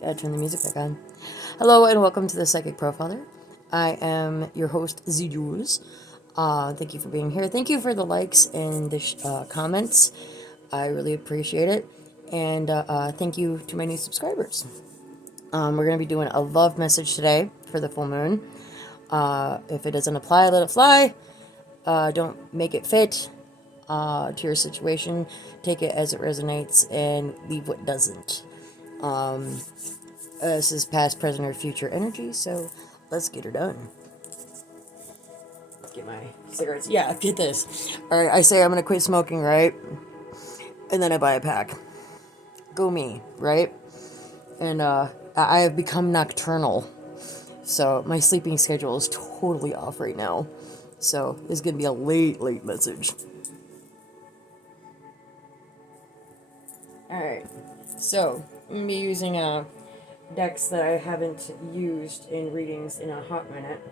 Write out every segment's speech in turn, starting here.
Gotta turn the music back on. Hello and welcome to the Psychic Profiler. I am your host, Zejewels. Thank you for being here. Thank you for the likes and the comments. I really appreciate it. And thank you to my new subscribers. We're going to be doing a love message today for the full moon. If it doesn't apply, let it fly. Don't make it fit to your situation. Take it as it resonates and leave what doesn't. This is past, present, or future energy, so let's get her done. Let's get my cigarettes. Yeah, get this. Alright, I say I'm gonna quit smoking, right? And then I buy a pack. Go me, right? And I have become nocturnal. So my sleeping schedule is totally off right now. So this is gonna be a late message. Alright, so I'm gonna be using decks that I haven't used in readings in a hot minute.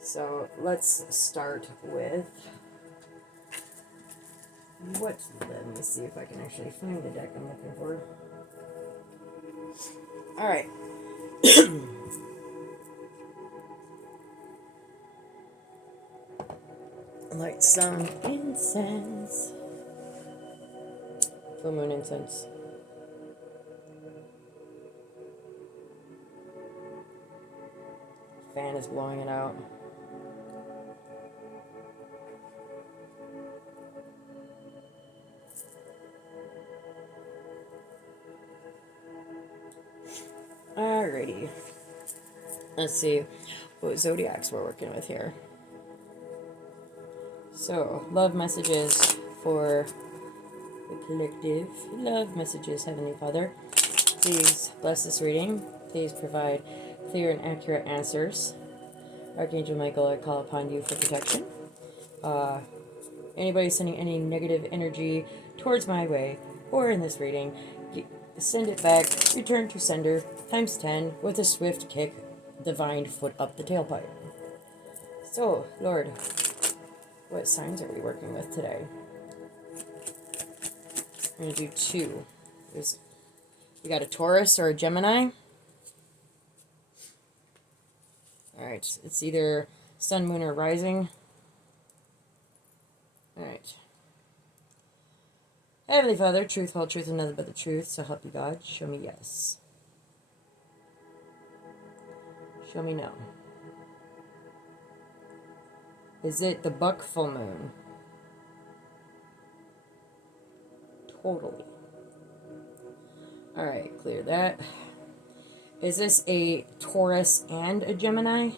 So let's start with let me see if I can actually find the deck I'm looking for. Alright. Light some incense. Full moon incense. Fan is blowing it out. Alrighty. Let's see what zodiacs we're working with here. So, love messages for the collective. Love messages, Heavenly Father. Please bless this reading. Please provide clear and accurate answers. Archangel Michael, I call upon you for protection. Anybody sending any negative energy towards my way or in this reading, send it back, return to sender, times 10, with a swift kick, divine foot up the tailpipe. So, Lord, what signs are we working with today? I'm going to do two. We got a Taurus or a Gemini. Alright, it's either sun, moon, or rising. Alright. Heavenly Father, truth, whole truth, and nothing but the truth, so help you God. Show me yes. Show me no. Is it the buck full moon? Totally. Alright, clear that. Is this a Taurus and a Gemini?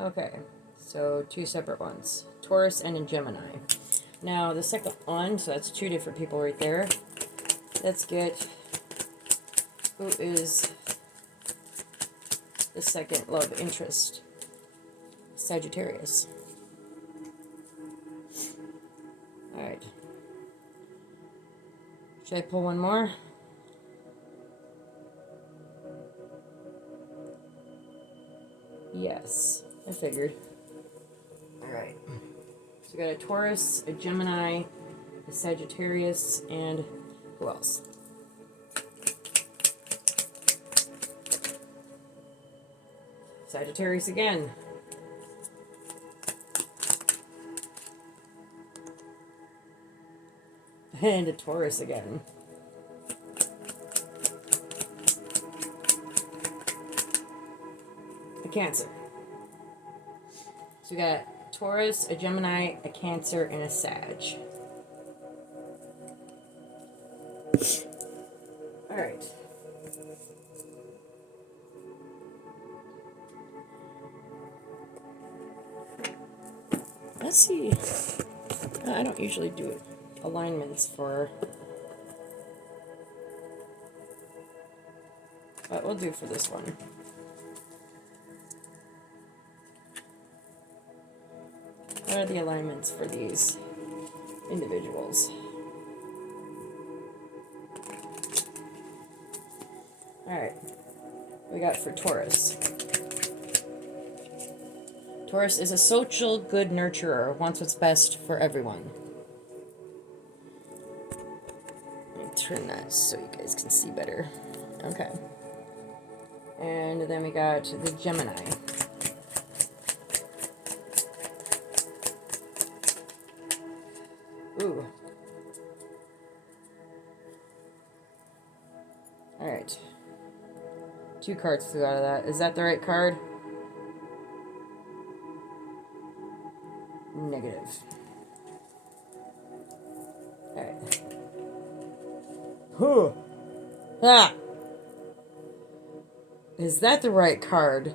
Okay, so two separate ones. Taurus and a Gemini. Now, the second one, so that's two different people right there. Let's get who is the second love interest. Sagittarius. Alright. Should I pull one more? Yes, I figured. Alright. So we got a Taurus, a Gemini, a Sagittarius, and who else? Sagittarius again. And a Taurus again. A Cancer. So we got Taurus, a Gemini, a Cancer, and a Sag. Alright. Let's see. I don't usually do alignments for... But we'll do for this one. What are the alignments for these individuals? Alright. We got for Taurus. Taurus is a social good nurturer, wants what's best for everyone. turn that so you guys can see better. Okay. And then we got the Gemini. Ooh. Alright. 2 cards flew out of that. Is that the right card? Negative. Alright. Huh. Ah! Is that the right card?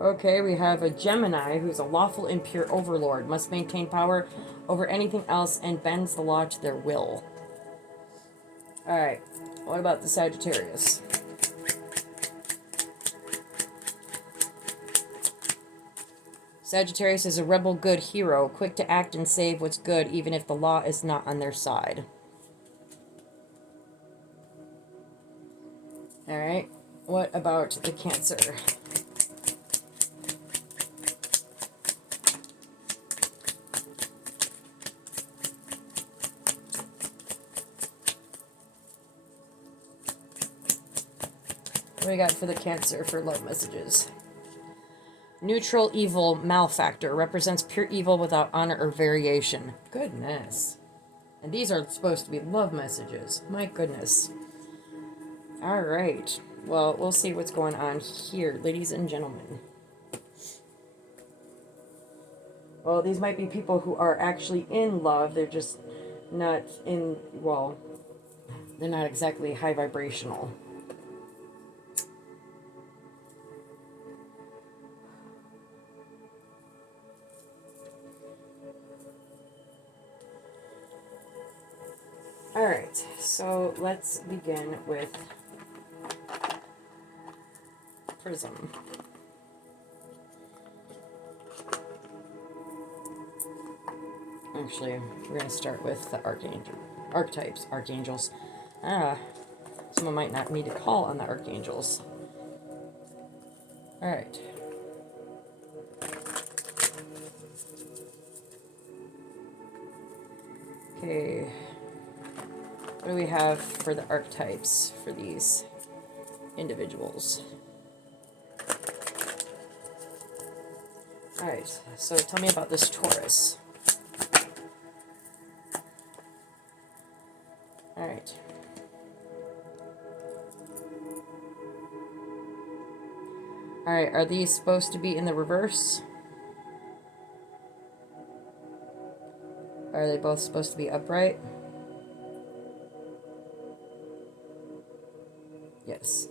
Okay, we have a Gemini who's a lawful and pure overlord, must maintain power over anything else and bends the law to their will. Alright, what about the Sagittarius? Sagittarius is a rebel good hero, quick to act and save what's good even if the law is not on their side. Alright, what about the Cancer? What do we got for the Cancer for love messages? Neutral evil malefactor. Represents pure evil without honor or variation. Goodness. And these are supposed to be love messages. My goodness. Alright. Well, we'll see what's going on here, ladies and gentlemen. Well, these might be people who are actually in love. They're just not in, well, they're not exactly high vibrational. Alright, so let's begin with Prism. Actually, we're going to start with the archetypes, archangels. Someone might not need to call on the archangels. Alright. Okay. What do we have for the archetypes for these individuals? Alright, so tell me about this Taurus. Alright. Alright, are these supposed to be in the reverse? Are they both supposed to be upright? Yes.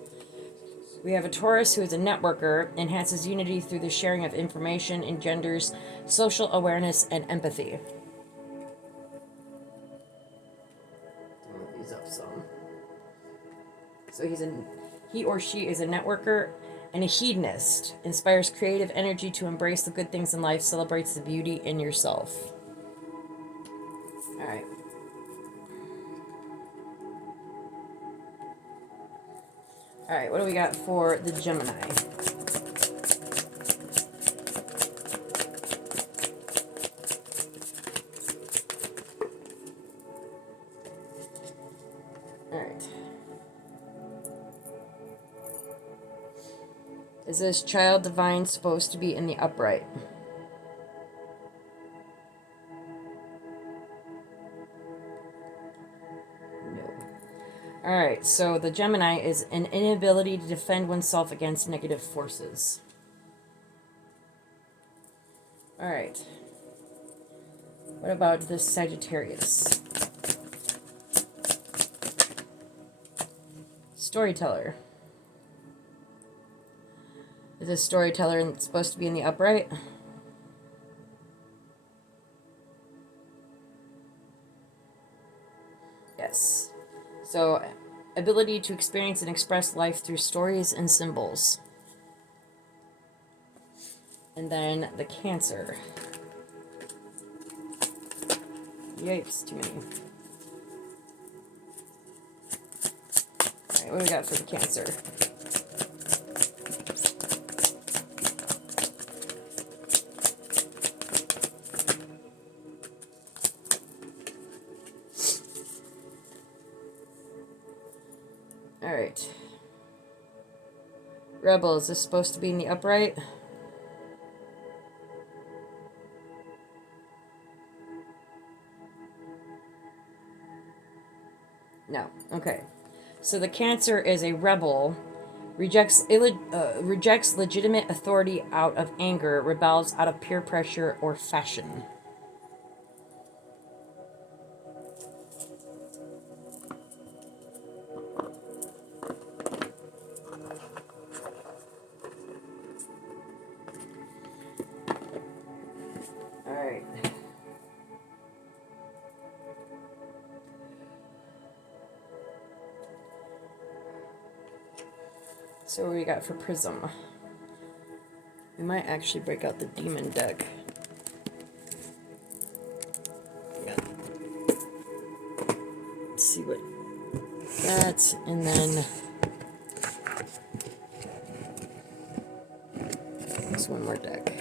We have a Taurus who is a networker, enhances unity through the sharing of information, engenders social awareness and empathy. I'll these up some. So he or she is a networker and a hedonist, inspires creative energy to embrace the good things in life, celebrates the beauty in yourself. All right. All right, what do we got for the Gemini? All right. Is this child divine supposed to be in the upright? Alright, so the Gemini is an inability to defend oneself against negative forces. Alright. What about this Sagittarius? Storyteller. Is this storyteller supposed to be in the upright? Yes. So, ability to experience and express life through stories and symbols. And then the Cancer. Yikes, too many. Alright, what do we got for the Cancer? Rebel, is this supposed to be in the upright? No. Okay. So the Cancer is a rebel, rejects legitimate authority out of anger, rebels out of peer pressure or fashion. All right. So what we got for Prism? We might actually break out the demon deck. Yeah. Let's see what that, and then there's one more deck.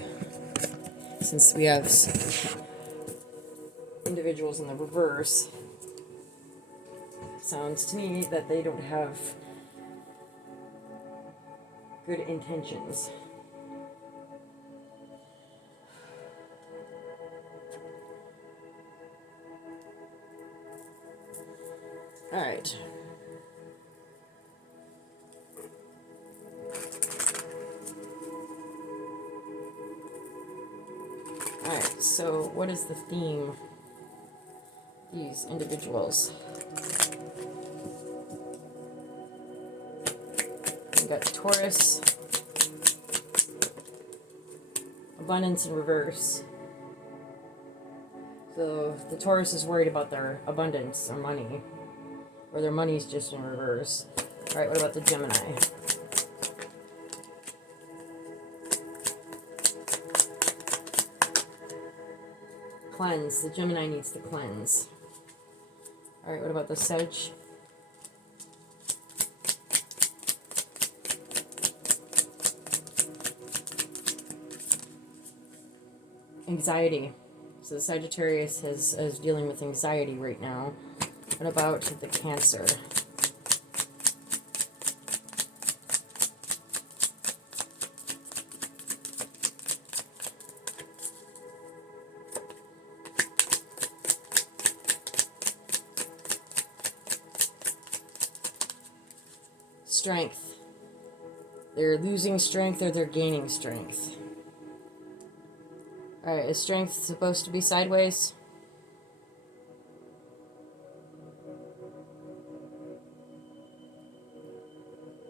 Since we have individuals in the reverse, sounds to me that they don't have good intentions. All right. All right, so what is the theme? These individuals. We got Taurus, abundance in reverse. So the Taurus is worried about their abundance or money, or their money's just in reverse. All right, what about the Gemini? Cleanse. The Gemini needs to cleanse. All right, what about the Sag? Anxiety. So the Sagittarius is dealing with anxiety right now. What about the Cancer? Strength. They're losing strength or they're gaining strength. Alright, is strength supposed to be sideways?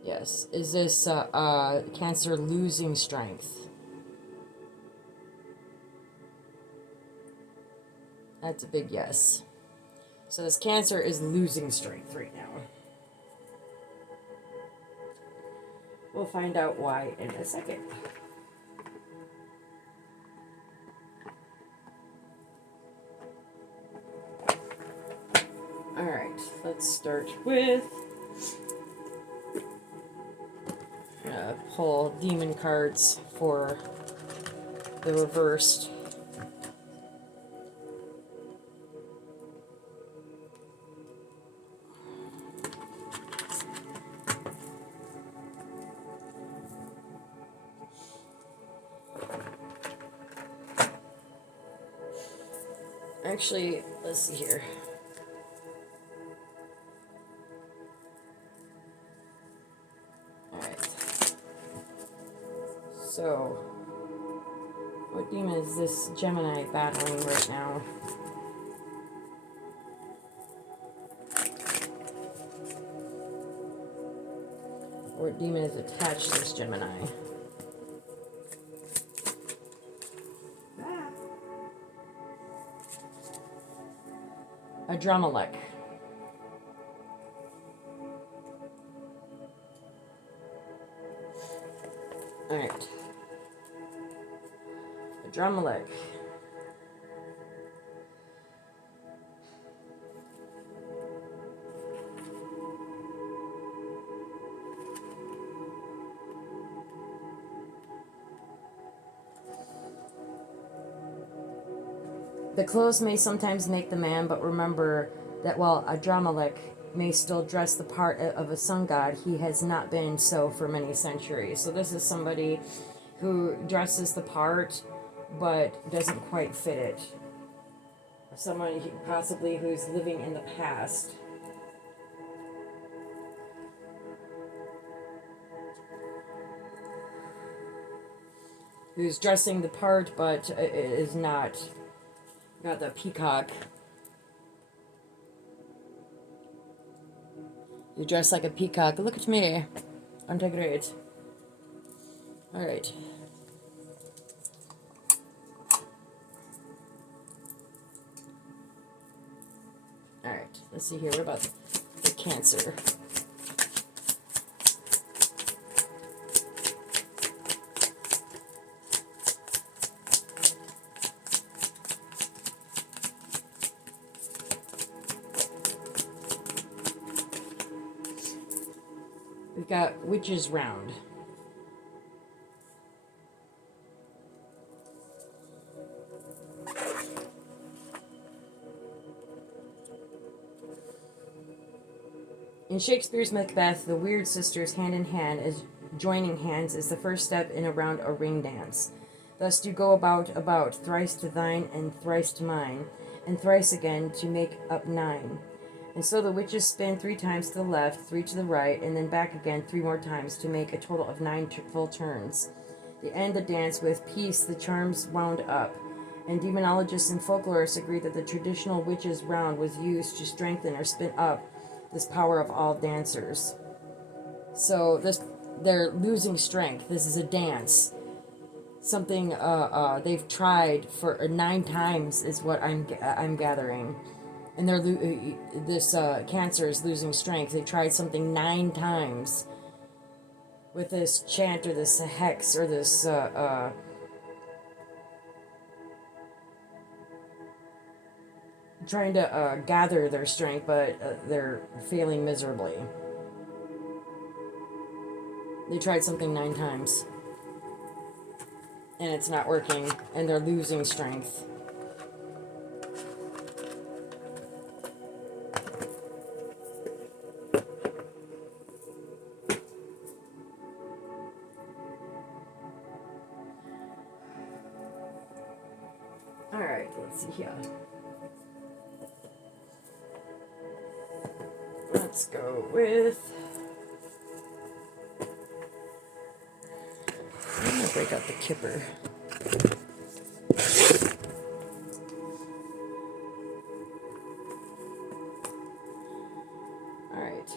Yes. Is this Cancer losing strength? That's a big yes. So this Cancer is losing strength right now. We'll find out why in a second. Alright, let's start with pull demon cards for the reversed. Actually, let's see here. Alright. So, what demon is this Gemini battling right now? What demon is attached to this Gemini? A Dramalek. Alright. A Dramalek. The clothes may sometimes make the man, but remember that while a Dramalek may still dress the part of a sun god, he has not been so for many centuries. So this is somebody who dresses the part but doesn't quite fit it. Someone possibly who's living in the past. Who's dressing the part but is not the peacock. You dress like a peacock. Look at me. Aren't I great? Alright. Alright, let's see here. What about the Cancer? We've got Witch's Round. In Shakespeare's Macbeth, the weird sisters hand in hand as joining hands is the first step in around a ring dance. Thus do go about, thrice to thine and thrice to mine, and thrice again to make up 9. And so the witches spin 3 times to the left, 3 to the right, and then back again 3 more times to make a total of 9 full turns. They end the dance with peace, the charms wound up. And demonologists and folklorists agree that the traditional witches' round was used to strengthen or spin up this power of all dancers. So they're losing strength. This is a dance. Something they've tried for 9 times is what I'm gathering. And this Cancer is losing strength. They tried something 9 times with this chant or this hex or this trying to gather their strength, but they're failing miserably. They tried something 9 times, and it's not working, and they're losing strength. Alright, let's see here. Let's go with... I'm going to break out the kipper. Alright.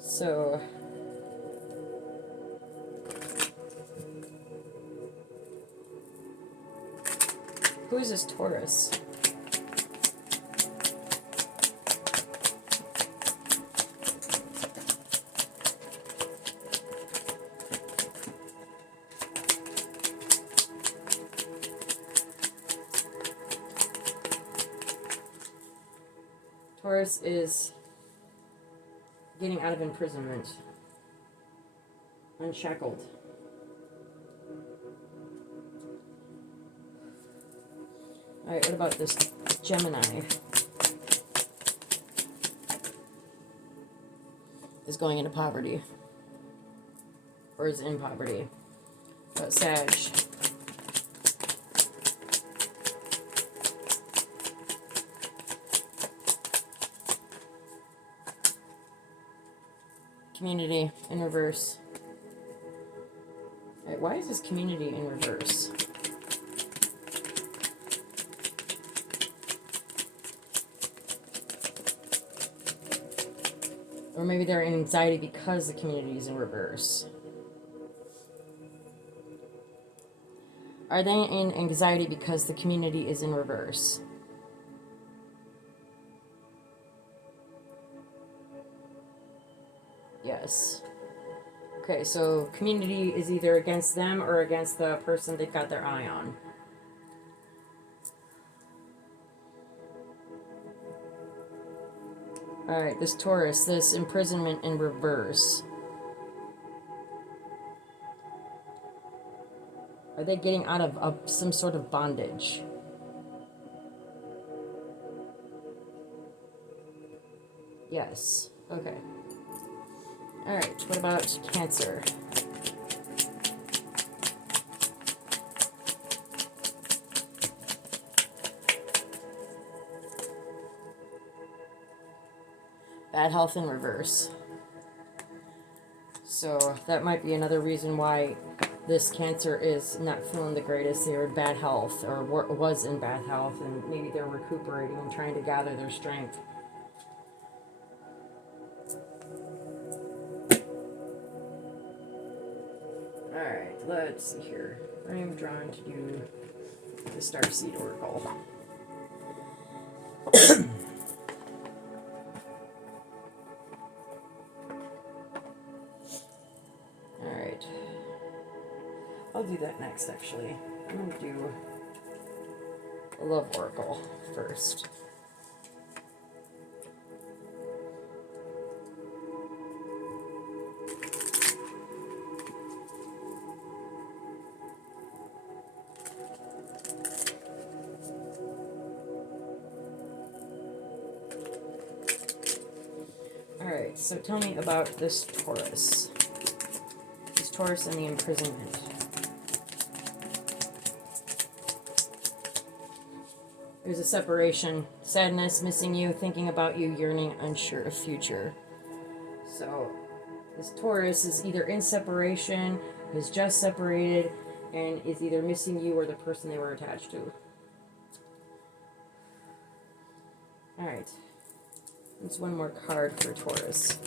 So... who is this Taurus? Taurus is getting out of imprisonment, unshackled. Alright, what about this Gemini? Is going into poverty. Or is in poverty. But Sag. Community in reverse. Alright, why is this community in reverse? Or maybe they're in anxiety because the community is in reverse. Are they in anxiety because the community is in reverse? Yes. Okay, so community is either against them or against the person they've got their eye on. Alright, this Taurus, this imprisonment in reverse. Are they getting out of some sort of bondage? Yes. Okay. Alright, what about Cancer? Bad health in reverse. So that might be another reason why this Cancer is not feeling the greatest. They're in bad health, or was in bad health, and maybe they're recuperating and trying to gather their strength. Alright, let's see here. I am drawn to do the Starseed Oracle. Alright. I'll do that next, actually. I'm going to do a Love Oracle first. Alright, so tell me about this Taurus. This Taurus and the imprisonment. There's a separation. Sadness, missing you, thinking about you, yearning, unsure of future. So, this Taurus is either in separation, has just separated, and is either missing you or the person they were attached to. Alright. There's one more card for Taurus.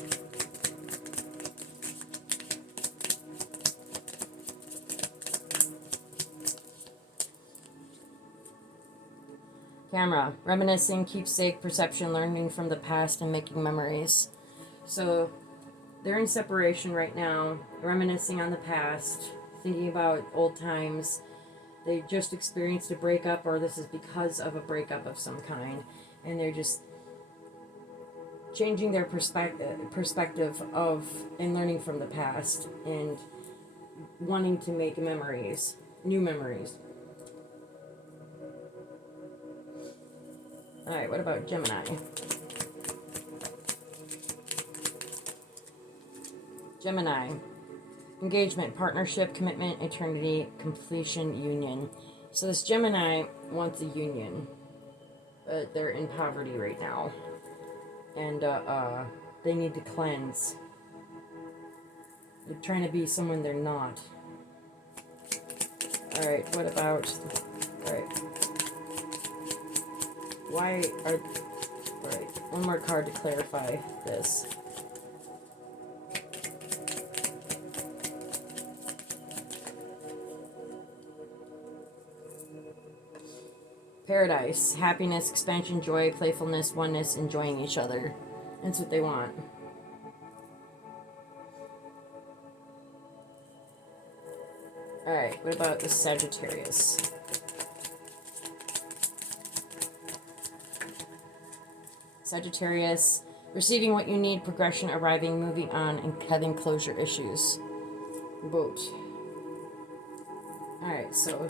Camera. Reminiscing, keepsake, perception, learning from the past, and making memories. So, they're in separation right now, reminiscing on the past, thinking about old times. They just experienced a breakup, or this is because of a breakup of some kind, and they're just changing their perspective of and learning from the past and wanting to make memories, new memories. Alright, what about Gemini? Gemini. Engagement, partnership, commitment, eternity, completion, union. So this Gemini wants a union, but they're in poverty right now. And they need to cleanse. They're trying to be someone they're not. Alright, what about... Alright. Why are... Alright, one more card to clarify this. Paradise, happiness, expansion, joy, playfulness, oneness, enjoying each other. That's what they want. Alright, what about the Sagittarius? Sagittarius, receiving what you need, progression, arriving, moving on, and having closure issues. Boat. Alright, so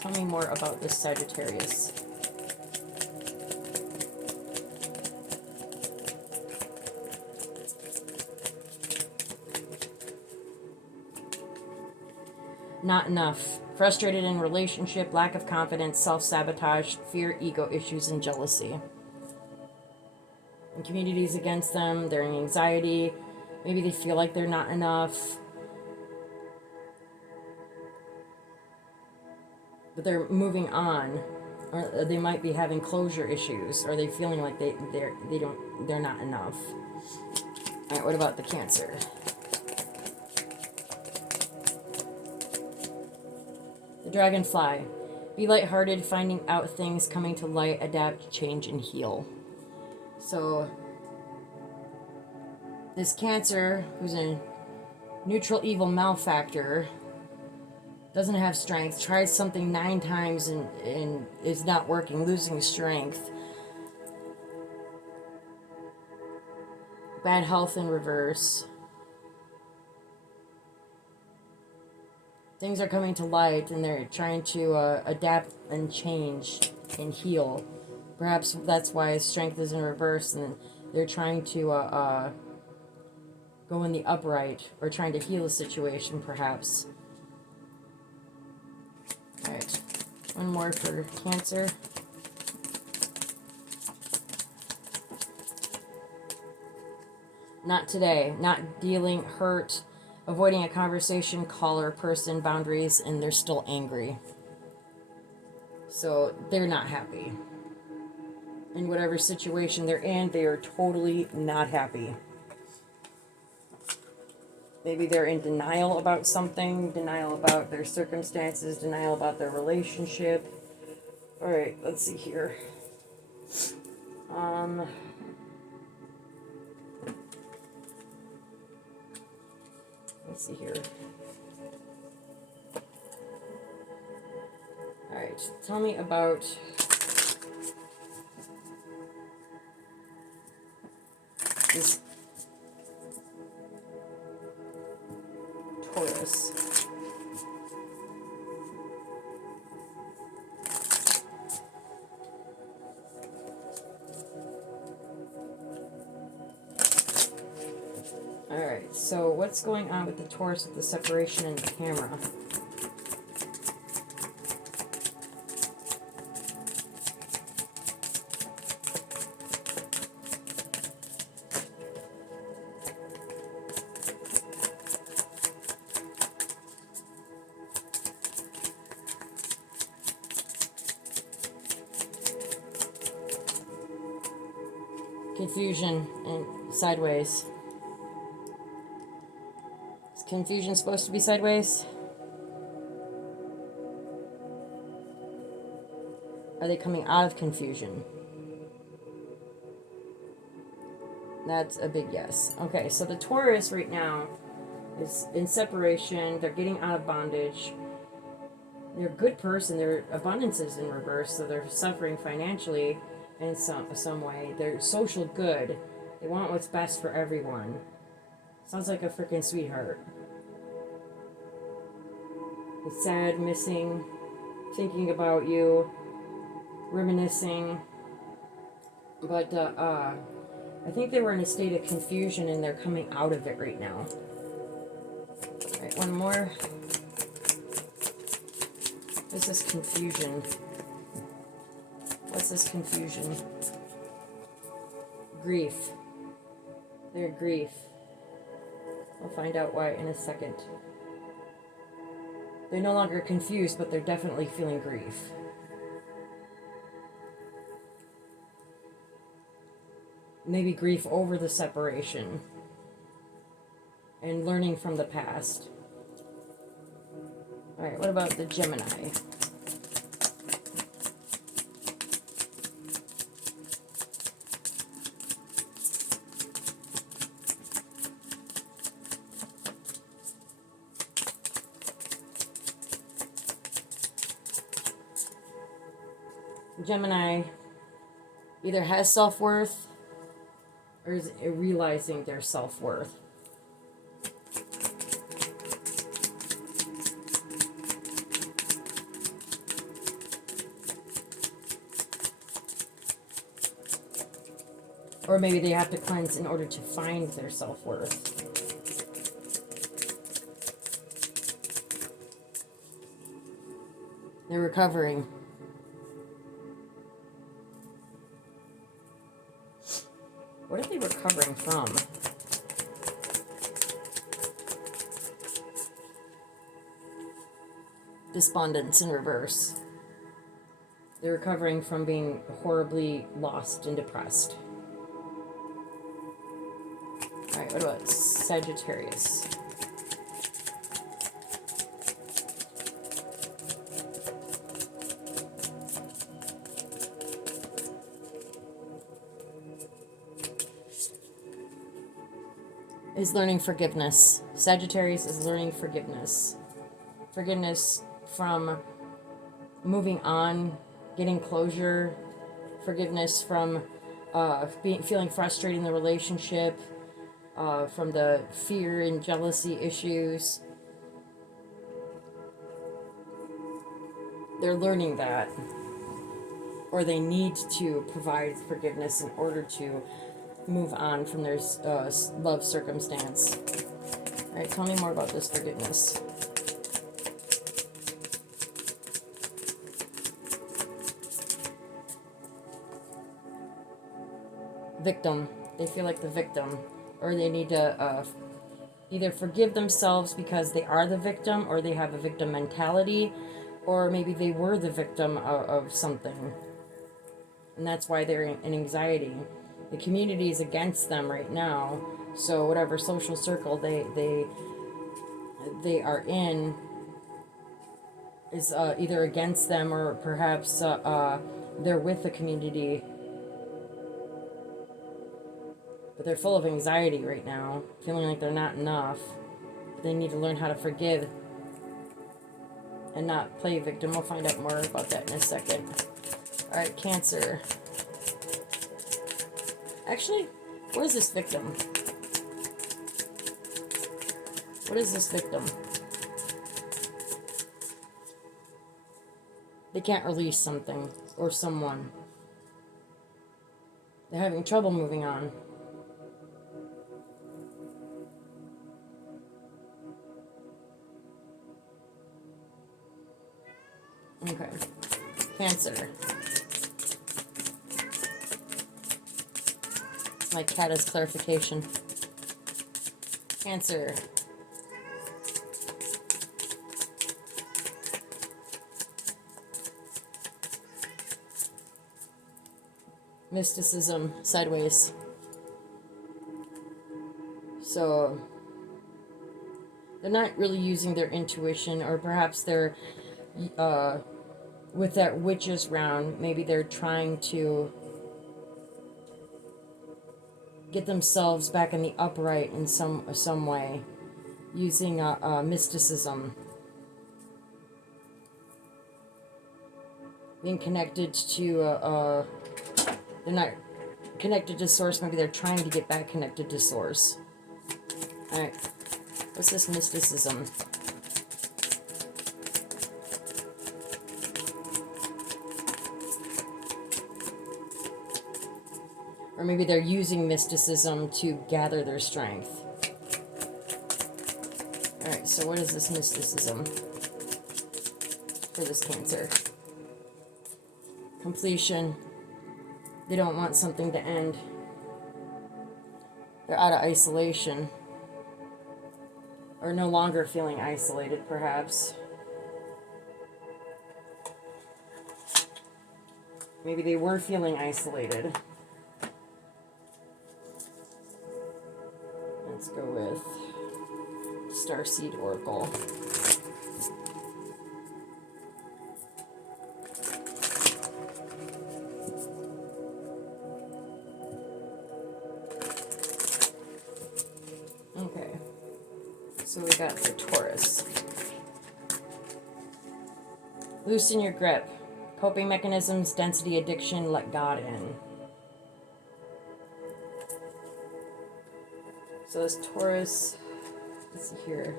tell me more about this Sagittarius. Not enough. Frustrated in relationship, lack of confidence, self-sabotage, fear, ego issues, and jealousy. And communities against them, they're in anxiety. Maybe they feel like they're not enough. But they're moving on, or they might be having closure issues, or they feeling like they're not enough. All right, what about the Cancer? The Dragonfly. Be lighthearted, finding out things, coming to light, adapt, change, and heal. So this Cancer, who's a neutral evil malefactor, doesn't have strength, tries something 9 times and is not working, losing strength. Bad health in reverse. Things are coming to light and they're trying to adapt and change and heal. Perhaps that's why his strength is in reverse and They're trying to go in the upright, or trying to heal a situation, perhaps. Alright, one more for Cancer. Not today. Not dealing, hurt, avoiding a conversation, caller, person, boundaries, and they're still angry. So they're not happy. In whatever situation they're in, they are totally not happy. Maybe they're in denial about something, denial about their circumstances, denial about their relationship. Alright, let's see here. Let's see here. Alright, tell me about this Taurus. Alright, so what's going on with the Taurus with the separation in the camera? Confusion and sideways. Is confusion supposed to be sideways? Are they coming out of confusion? That's a big yes. Okay, so the Taurus right now is in separation. They're getting out of bondage. They're a good person. Their abundance is in reverse, so they're suffering financially in some way. They're social good. They want what's best for everyone. Sounds like a freaking sweetheart. It's sad, missing, thinking about you, reminiscing. But I think they were in a state of confusion and they're coming out of it right now. Alright, one more. What's this confusion? What's this confusion? Grief. Their grief. I'll find out why in a second. They're no longer confused, but they're definitely feeling grief. Maybe grief over the separation and learning from the past. Alright, what about the Gemini? Gemini either has self-worth or is realizing their self-worth. Or maybe they have to cleanse in order to find their self-worth. They're recovering. What are they recovering from? Despondence in reverse. They're recovering from being horribly lost and depressed. Alright, what about Sagittarius? Is learning forgiveness. Sagittarius is learning forgiveness. Forgiveness from moving on, getting closure. Forgiveness from feeling frustrated in the relationship. From the fear and jealousy issues. They're learning that. Or they need to provide forgiveness in order to move on from their love circumstance. All right, tell me more about this forgiveness. Victim. They feel like the victim, or they need to either forgive themselves because they are the victim, or they have a victim mentality, or maybe they were the victim of something, and that's why they're in anxiety. The community is against them right now, so whatever social circle they are in is either against them, or perhaps they're with the community, but they're full of anxiety right now, feeling like they're not enough. They need to learn how to forgive and not play victim. We'll find out more about that in a second. All right, Cancer. Actually, what is this victim? What is this victim? They can't release something or someone. They're having trouble moving on. Okay. Cancer. My cat has clarification. Cancer. Mysticism, sideways. So they're not really using their intuition, or perhaps they're with that witches round, maybe they're trying to get themselves back in the upright in some way, using mysticism, being connected to they're not connected to source. Maybe they're trying to get back connected to source. All right, what's this mysticism? Or maybe they're using mysticism to gather their strength. Alright, so what is this mysticism for this Cancer? Completion. They don't want something to end. They're out of isolation. Or no longer feeling isolated, perhaps. Maybe they were feeling isolated. Let's go with Starseed Oracle. Okay, so we got for Taurus. Loosen your grip. Coping mechanisms, density, addiction, let God in. So this Taurus, let's see here.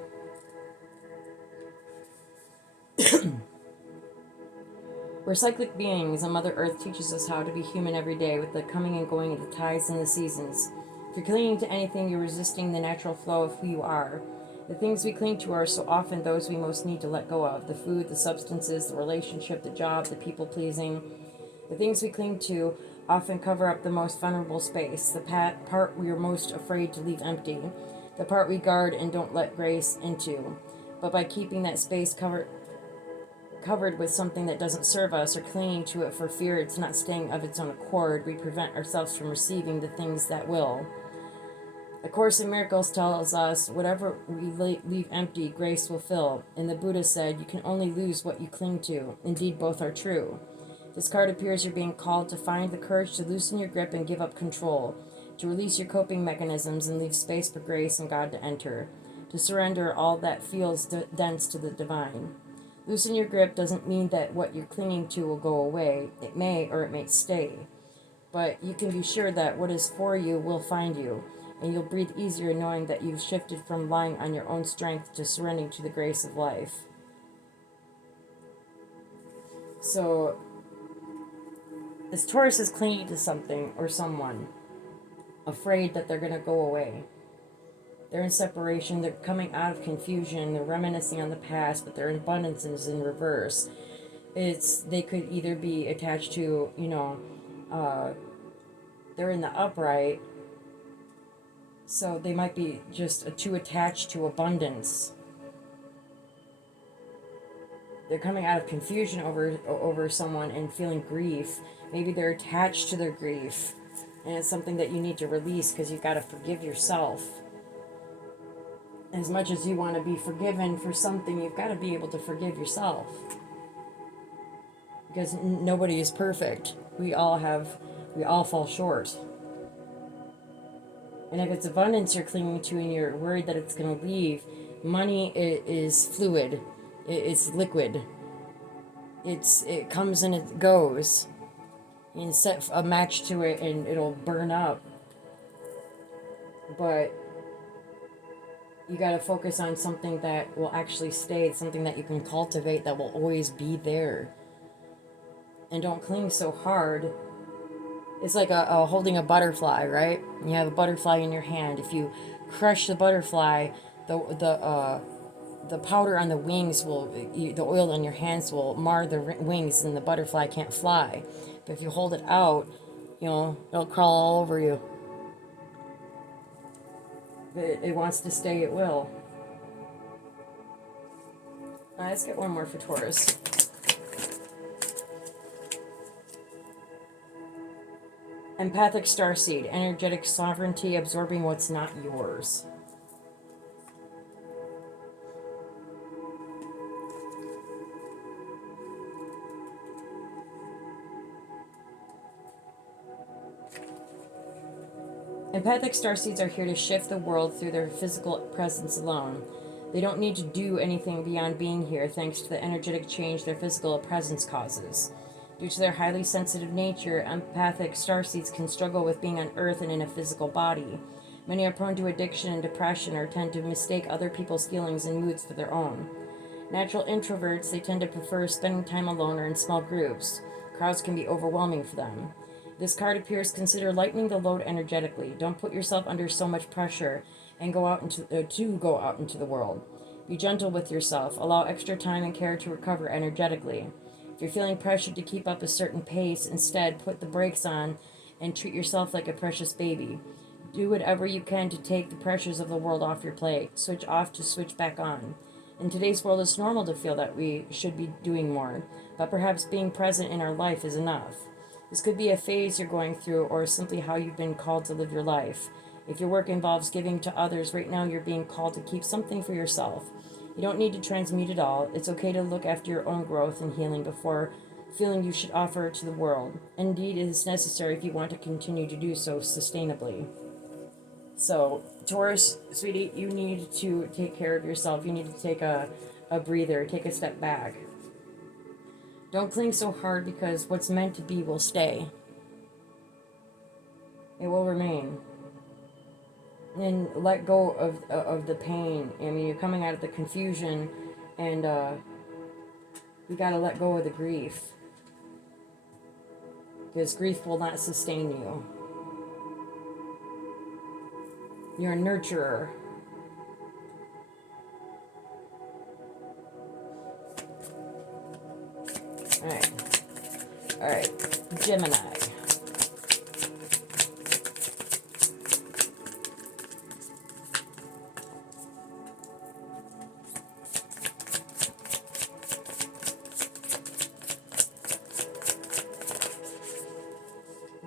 We're cyclic beings, and Mother Earth teaches us how to be human every day with the coming and going of the tides and the seasons. If you're clinging to anything, you're resisting the natural flow of who you are. The things we cling to are so often those we most need to let go of. The food, the substances, the relationship, the job, the people-pleasing. The things we cling to often cover up the most vulnerable space, the part we are most afraid to leave empty, the part we guard and don't let grace into. But by keeping that space covered with something that doesn't serve us, or clinging to it for fear it's not staying of its own accord, we prevent ourselves from receiving the things that will. The Course in Miracles tells us, whatever we leave empty, grace will fill. And the Buddha said, you can only lose what you cling to. Indeed, both are true. This card appears you're being called to find the courage to loosen your grip and give up control, to release your coping mechanisms and leave space for grace and God to enter, to surrender all that feels dense to the divine. Loosen your grip doesn't mean that what you're clinging to will go away. It may, or it may stay. But you can be sure that what is for you will find you, and you'll breathe easier knowing that you've shifted from relying on your own strength to surrendering to the grace of life. So, this Taurus is clinging to something or someone. afraid that they're going to go away. They're in separation, they're coming out of confusion, they're reminiscing on the past, but their abundance is in reverse. They could either be attached to, they're in the upright, so they might be just too attached to abundance. They're coming out of confusion over someone and feeling grief. Maybe they're attached to their grief, and it's something that you need to release because you've got to forgive yourself. As much as you want to be forgiven for something, you've got to be able to forgive yourself. Because nobody is perfect. We all fall short. And if it's abundance you're clinging to and you're worried that it's going to leave, money is fluid. It's liquid. It comes and it goes. You can set a match to it and it'll burn up. But you got to focus on something that will actually stay, something that you can cultivate that will always be there. And don't cling so hard. It's like a holding a butterfly, right? You have a butterfly in your hand. If you crush the butterfly, the powder on the wings the oil on your hands will mar the wings, and the butterfly can't fly. But if you hold it out, it'll crawl all over you. If it wants to stay, it will. Let's get one more for Taurus. Empathic starseed, energetic sovereignty, absorbing what's not yours. Empathic starseeds are here to shift the world through their physical presence alone. They don't need to do anything beyond being here thanks to the energetic change their physical presence causes. Due to their highly sensitive nature, empathic starseeds can struggle with being on Earth and in a physical body. Many are prone to addiction and depression or tend to mistake other people's feelings and moods for their own. Natural introverts, they tend to prefer spending time alone or in small groups. Crowds can be overwhelming for them. This card appears consider lightening the load energetically. Don't put yourself under so much pressure and go out into the world. Be gentle with yourself. Allow extra time and care to recover energetically. If you're feeling pressured to keep up a certain pace, instead put the brakes on and treat yourself like a precious baby. Do whatever you can to take the pressures of the world off your plate. Switch off to switch back on. In today's world, it's normal to feel that we should be doing more, but perhaps being present in our life is enough. This could be a phase you're going through or simply how you've been called to live your life. If your work involves giving to others, right now you're being called to keep something for yourself. You don't need to transmute it all. It's okay to look after your own growth and healing before feeling you should offer it to the world. Indeed, it is necessary if you want to continue to do so sustainably. So, Taurus, sweetie, you need to take care of yourself. You need to take a breather, take a step back. Don't cling so hard because what's meant to be will stay. It will remain. And let go of the pain. I mean, you're coming out of the confusion, and you got to let go of the grief. Because grief will not sustain you. You're a nurturer. All right, Gemini.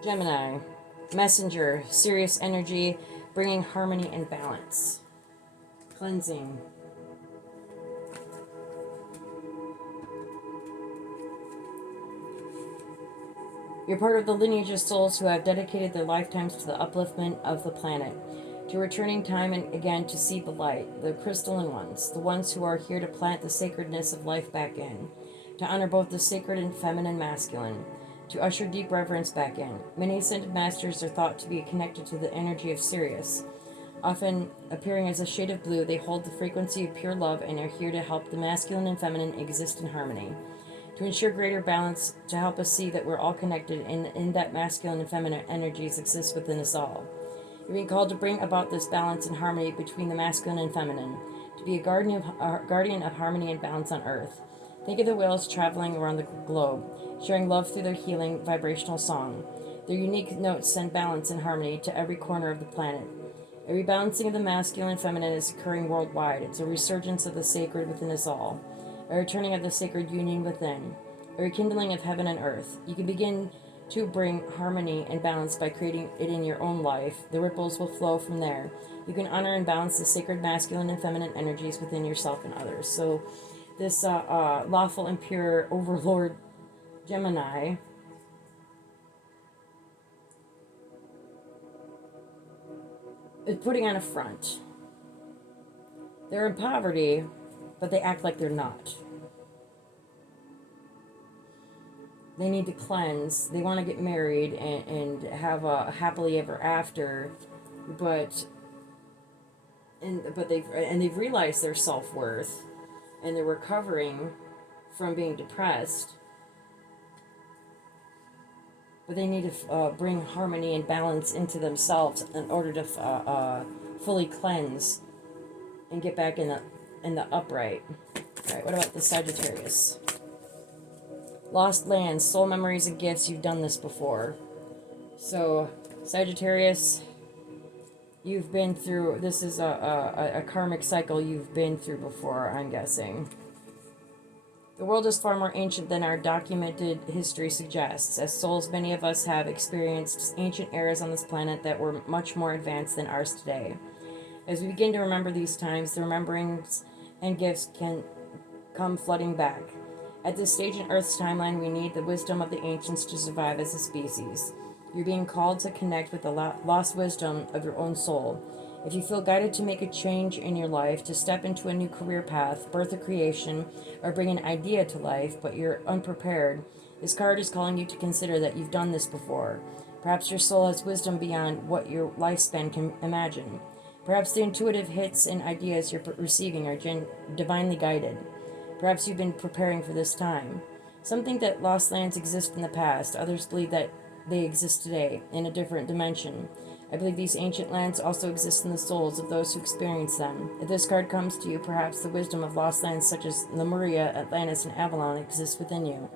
Gemini, messenger, serious energy, bringing harmony and balance. Cleansing. You're part of the lineage of souls who have dedicated their lifetimes to the upliftment of the planet, to returning time and again to see the light, the crystalline ones, the ones who are here to plant the sacredness of life back in, to honor both the sacred and feminine masculine, to usher deep reverence back in. Many ascended masters are thought to be connected to the energy of Sirius. Often appearing as a shade of blue, they hold the frequency of pure love and are here to help the masculine and feminine exist in harmony. To ensure greater balance, to help us see that we're all connected and that masculine and feminine energies exist within us all. You're being called to bring about this balance and harmony between the masculine and feminine, to be a guardian of harmony and balance on Earth. Think of the whales traveling around the globe, sharing love through their healing vibrational song. Their unique notes send balance and harmony to every corner of the planet. A rebalancing of the masculine and feminine is occurring worldwide. It's a resurgence of the sacred within us all, a returning of the sacred union within, a rekindling of heaven and earth. You can begin to bring harmony and balance by creating it in your own life. The ripples will flow from there. You can honor and balance the sacred masculine and feminine energies within yourself and others. So this lawful and pure overlord Gemini is putting on a front. They're in poverty, but they act like they're not. They need to cleanse. They want to get married and have a happily ever after, but they've realized their self-worth, and they're recovering from being depressed. But they need to bring harmony and balance into themselves in order to fully cleanse and get back in the upright. All right, what about the Sagittarius? Lost lands, soul memories, and gifts. You've done this before. So, Sagittarius, you've been through, this is a karmic cycle you've been through before, I'm guessing. The world is far more ancient than our documented history suggests. As souls, many of us have experienced ancient eras on this planet that were much more advanced than ours today. As we begin to remember these times, the rememberings and gifts can come flooding back. At this stage in Earth's timeline, we need the wisdom of the ancients to survive as a species. You're being called to connect with the lost wisdom of your own soul. If you feel guided to make a change in your life, to step into a new career path, birth a creation, or bring an idea to life, but you're unprepared, this card is calling you to consider that you've done this before. Perhaps your soul has wisdom beyond what your lifespan can imagine. Perhaps the intuitive hits and ideas you're receiving are divinely guided. Perhaps you've been preparing for this time. Some think that lost lands exist in the past. Others believe that they exist today, in a different dimension. I believe these ancient lands also exist in the souls of those who experience them. If this card comes to you, perhaps the wisdom of lost lands such as Lemuria, Atlantis, and Avalon exists within you.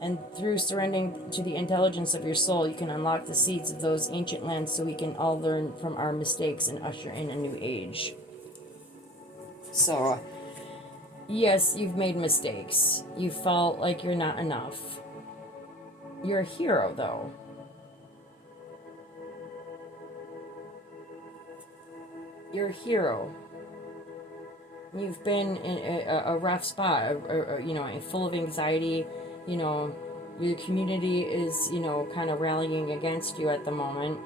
And through surrendering to the intelligence of your soul, you can unlock the seeds of those ancient lands so we can all learn from our mistakes and usher in a new age. So, yes, you've made mistakes. You felt like you're not enough. You're a hero, though. You're a hero. You've been in a rough spot, full of anxiety. Your community is, kind of rallying against you at the moment.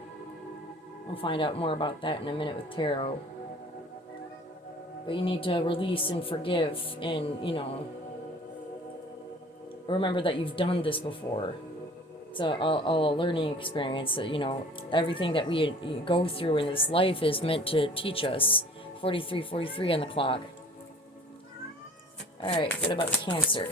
We'll find out more about that in a minute with tarot. But you need to release and forgive and, remember that you've done this before. It's a learning experience. Everything that we go through in this life is meant to teach us. 43 on the clock. All right, what about Cancer?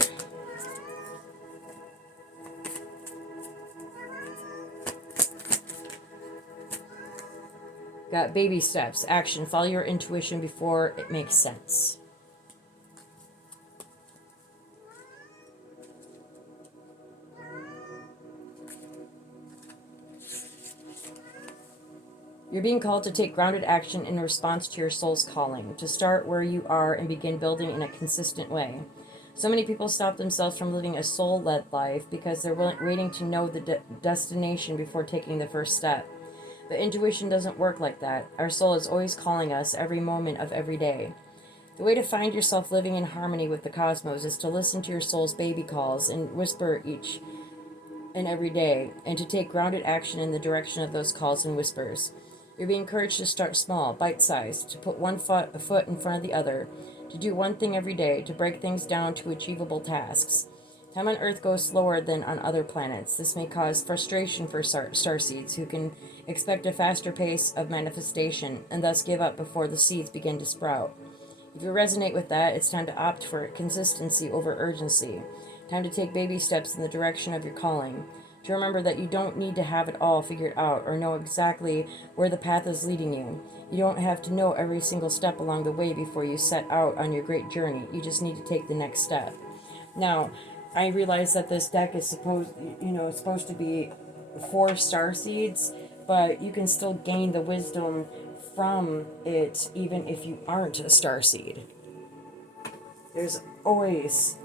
Got baby steps, action, follow your intuition before it makes sense. You're being called to take grounded action in response to your soul's calling, to start where you are and begin building in a consistent way. So many people stop themselves from living a soul-led life because they're waiting to know the destination before taking the first step. But intuition doesn't work like that. Our soul is always calling us every moment of every day. The way to find yourself living in harmony with the cosmos is to listen to your soul's baby calls and whisper each and every day, and to take grounded action in the direction of those calls and whispers. You're being encouraged to start small, bite-sized, to put one foot in front of the other, to do one thing every day, to break things down to achievable tasks. Time on Earth goes slower than on other planets. This may cause frustration for starseeds who can expect a faster pace of manifestation and thus give up before the seeds begin to sprout. If you resonate with that, it's time to opt for consistency over urgency. Time to take baby steps in the direction of your calling. To remember that you don't need to have it all figured out or know exactly where the path is leading you. You don't have to know every single step along the way before you set out on your great journey. You just need to take the next step. Now, I realize that this deck is supposed to be 4 star seeds, but you can still gain the wisdom from it even if you aren't a star seed. There's always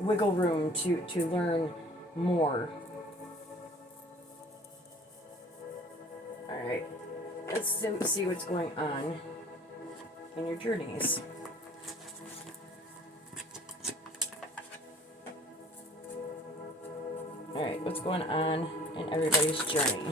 wiggle room to learn more. Alright, let's see what's going on in your journeys. Alright, what's going on in everybody's journey?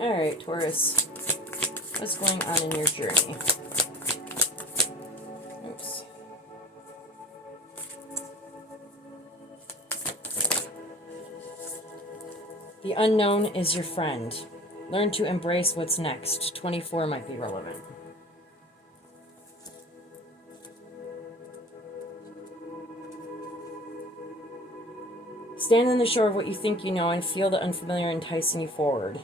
Alright, Taurus, what's going on in your journey? Oops. The unknown is your friend. Learn to embrace what's next. 24 might be relevant. Stand on the shore of what you think you know and feel the unfamiliar enticing you forward.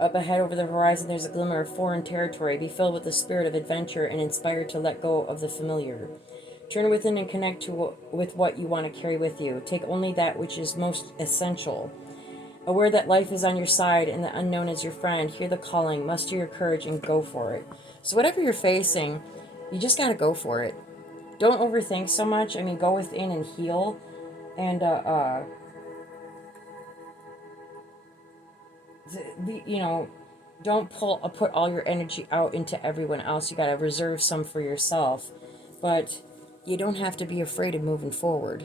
Up ahead over the horizon there's a glimmer of foreign territory. Be filled with the spirit of adventure and inspired to let go of the familiar. Turn within and connect with what you want to carry with you. Take only that which is most essential. Aware that life is on your side and the unknown is your friend. Hear the calling, muster your courage, and go for it. So whatever you're facing, you just got to go for it. Don't overthink so much. I mean, go within and heal. And, don't put all your energy out into everyone else. You got to reserve some for yourself. But you don't have to be afraid of moving forward.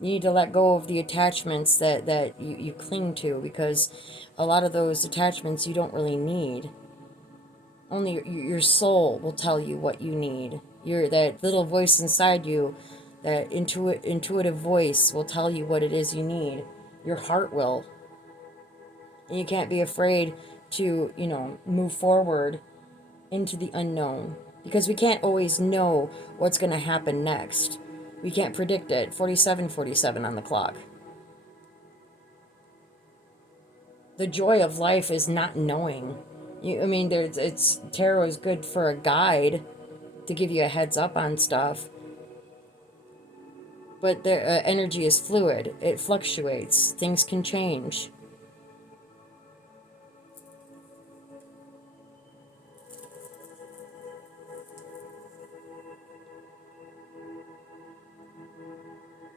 You need to let go of the attachments that you cling to, because a lot of those attachments you don't really need. Only your soul will tell you what you need. That little voice inside you, that intuitive voice will tell you what it is you need. Your heart will. And you can't be afraid to, move forward into the unknown, because we can't always know what's going to happen next. We can't predict it. 47:47 on the clock. The joy of life is not knowing. Tarot is good for a guide to give you a heads up on stuff. But their energy is fluid. It fluctuates. Things can change.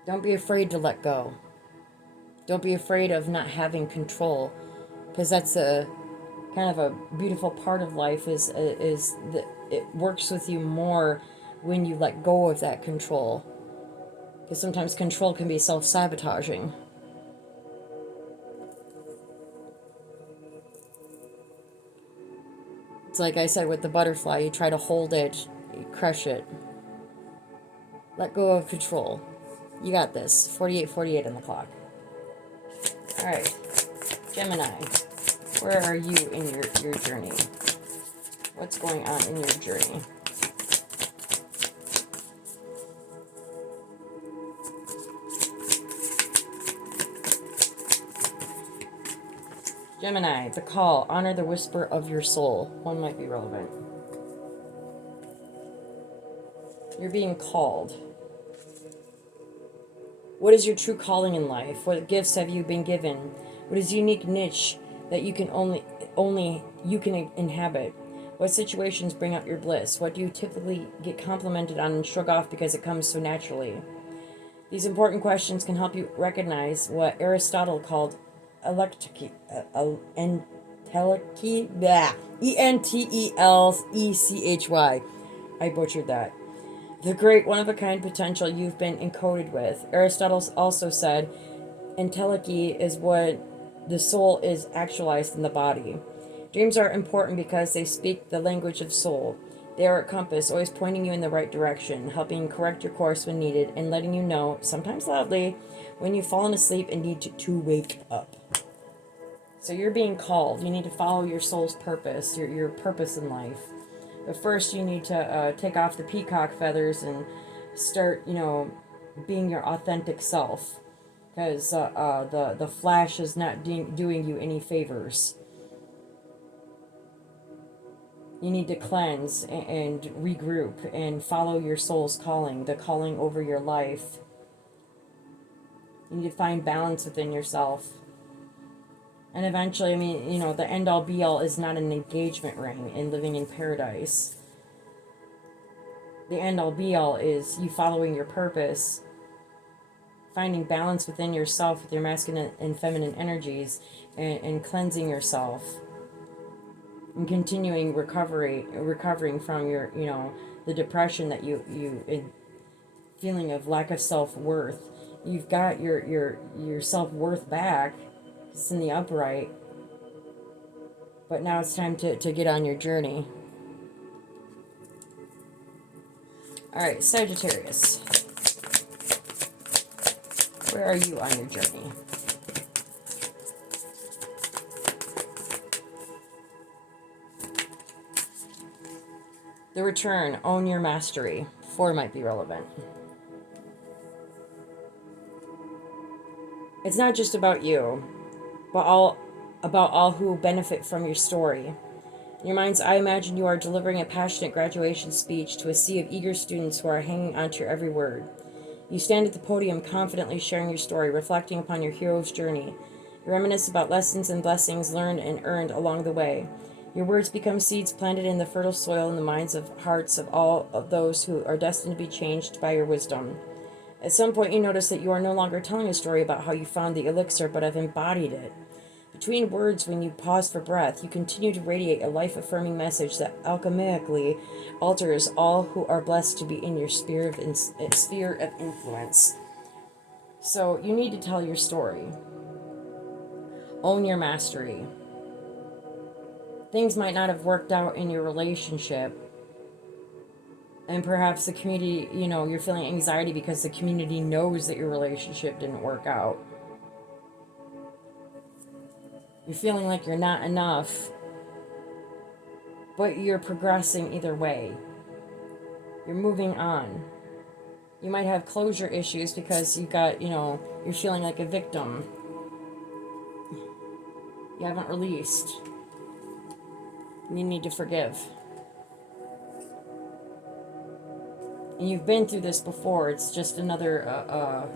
Don't be afraid to let go. Don't be afraid of not having control, because that's a kind of a beautiful part of life. Is that it works with you more when you let go of that control, because sometimes control can be self-sabotaging. It's like I said with the butterfly, you try to hold it, you crush it. Let go of control. You got this. 48:48 on the clock. Alright. Gemini, where are you in your journey? What's going on in your journey? Gemini, the call. Honor the whisper of your soul. One might be relevant. You're being called. What is your true calling in life? What gifts have you been given? What is a unique niche that you can only you can inhabit? What situations bring out your bliss? What do you typically get complimented on and shrug off because it comes so naturally? These important questions can help you recognize what Aristotle called entelechy, Entelechy. I butchered that. The great one-of-a-kind potential you've been encoded with. Aristotle also said, entelechy is what the soul is actualized in the body. Dreams are important because they speak the language of soul. They are a compass, always pointing you in the right direction, helping correct your course when needed, and letting you know, sometimes loudly, when you've fallen asleep and need to wake up. So you're being called. You need to follow your soul's purpose, your purpose in life. But first you need to take off the peacock feathers and start, being your authentic self. Because the flash is not doing you any favors. You need to cleanse and regroup and follow your soul's calling, the calling over your life. You need to find balance within yourself. And eventually, the end-all be-all is not an engagement ring in living in paradise. The end-all be-all is you following your purpose, finding balance within yourself with your masculine and feminine energies, and cleansing yourself. And continuing recovering from your, the depression that you feeling of lack of self-worth. You've got your self-worth back. It's in the upright. But now it's time to get on your journey. Alright, Sagittarius. Where are you on your journey? The return, own your mastery. 4 might be relevant. It's not just about you, but about all who benefit from your story. In your mind's eye, imagine you are delivering a passionate graduation speech to a sea of eager students who are hanging onto your every word. You stand at the podium confidently sharing your story, reflecting upon your hero's journey. You reminisce about lessons and blessings learned and earned along the way. Your words become seeds planted in the fertile soil in the minds of hearts of all of those who are destined to be changed by your wisdom. At some point you notice that you are no longer telling a story about how you found the elixir, but have embodied it. Between words, when you pause for breath, you continue to radiate a life-affirming message that alchemically alters all who are blessed to be in your sphere of influence. So you need to tell your story. Own your mastery. Things might not have worked out in your relationship, and perhaps the community, you're feeling anxiety because the community knows that your relationship didn't work out. You're feeling like you're not enough, but you're progressing either way. You're moving on. You might have closure issues because you're feeling like a victim. You haven't released. You need to forgive. And you've been through this before. It's just another,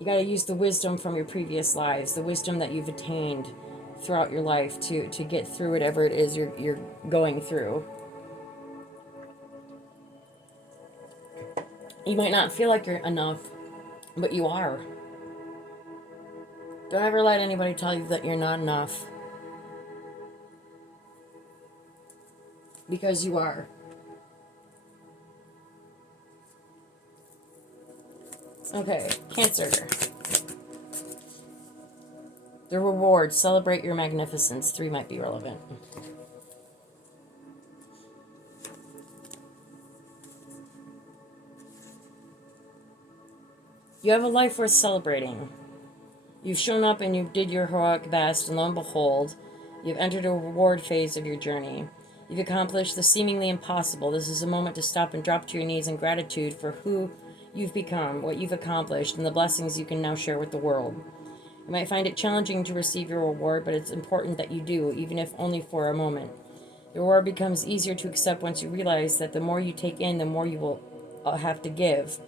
you got to use the wisdom from your previous lives, the wisdom that you've attained throughout your life to get through whatever it is you're going through. You might not feel like you're enough, but you are. Don't ever let anybody tell you that you're not enough. Because you are. Okay, Cancer. The reward, celebrate your magnificence. 3 might be relevant. You have a life worth celebrating. You've shown up and you did your heroic best, and lo and behold, you've entered a reward phase of your journey. You've accomplished the seemingly impossible. This is a moment to stop and drop to your knees in gratitude for who you've become, what you've accomplished, and the blessings you can now share with the world. You might find it challenging to receive your reward, but it's important that you do, even if only for a moment. The reward becomes easier to accept once you realize that the more you take in, the more you will have to give.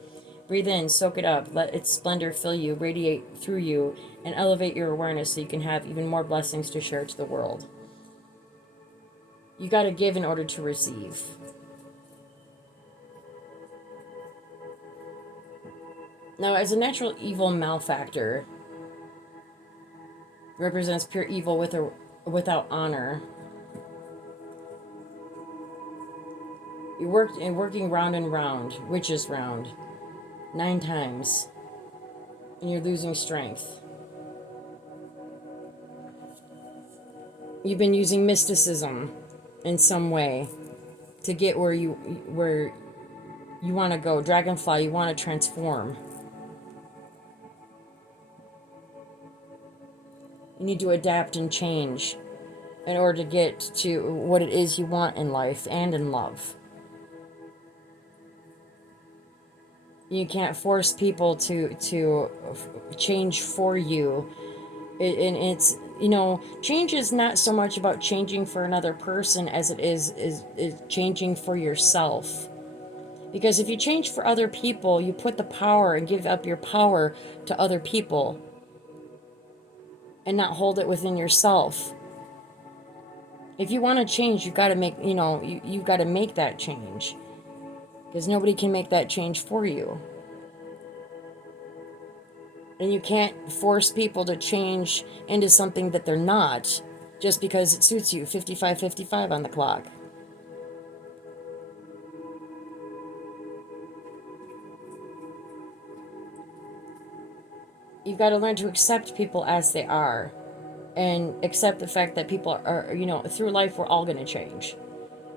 Breathe in, soak it up, let its splendor fill you, radiate through you, and elevate your awareness so you can have even more blessings to share to the world. You got to give in order to receive. Now, as a natural evil malefactor, represents pure evil without honor. You're working round and round, witches round, 9 times, and you're losing strength. You've been using mysticism in some way to get where you want to go. Dragonfly, you want to transform. You need to adapt and change in order to get to what it is you want in life and in love. You can't force people to change for you. And it's, you know, change is not so much about changing for another person as it is changing for yourself. Because if you change for other people, you put the power and give up your power to other people and not hold it within yourself. If you want to change, you've got to make, you know, you've got to make that change. Because nobody can make that change for you. And you can't force people to change into something that they're not just because it suits you. 55:55 on the clock. You've got to learn to accept people as they are. And accept the fact that people are, you know, through life we're all going to change.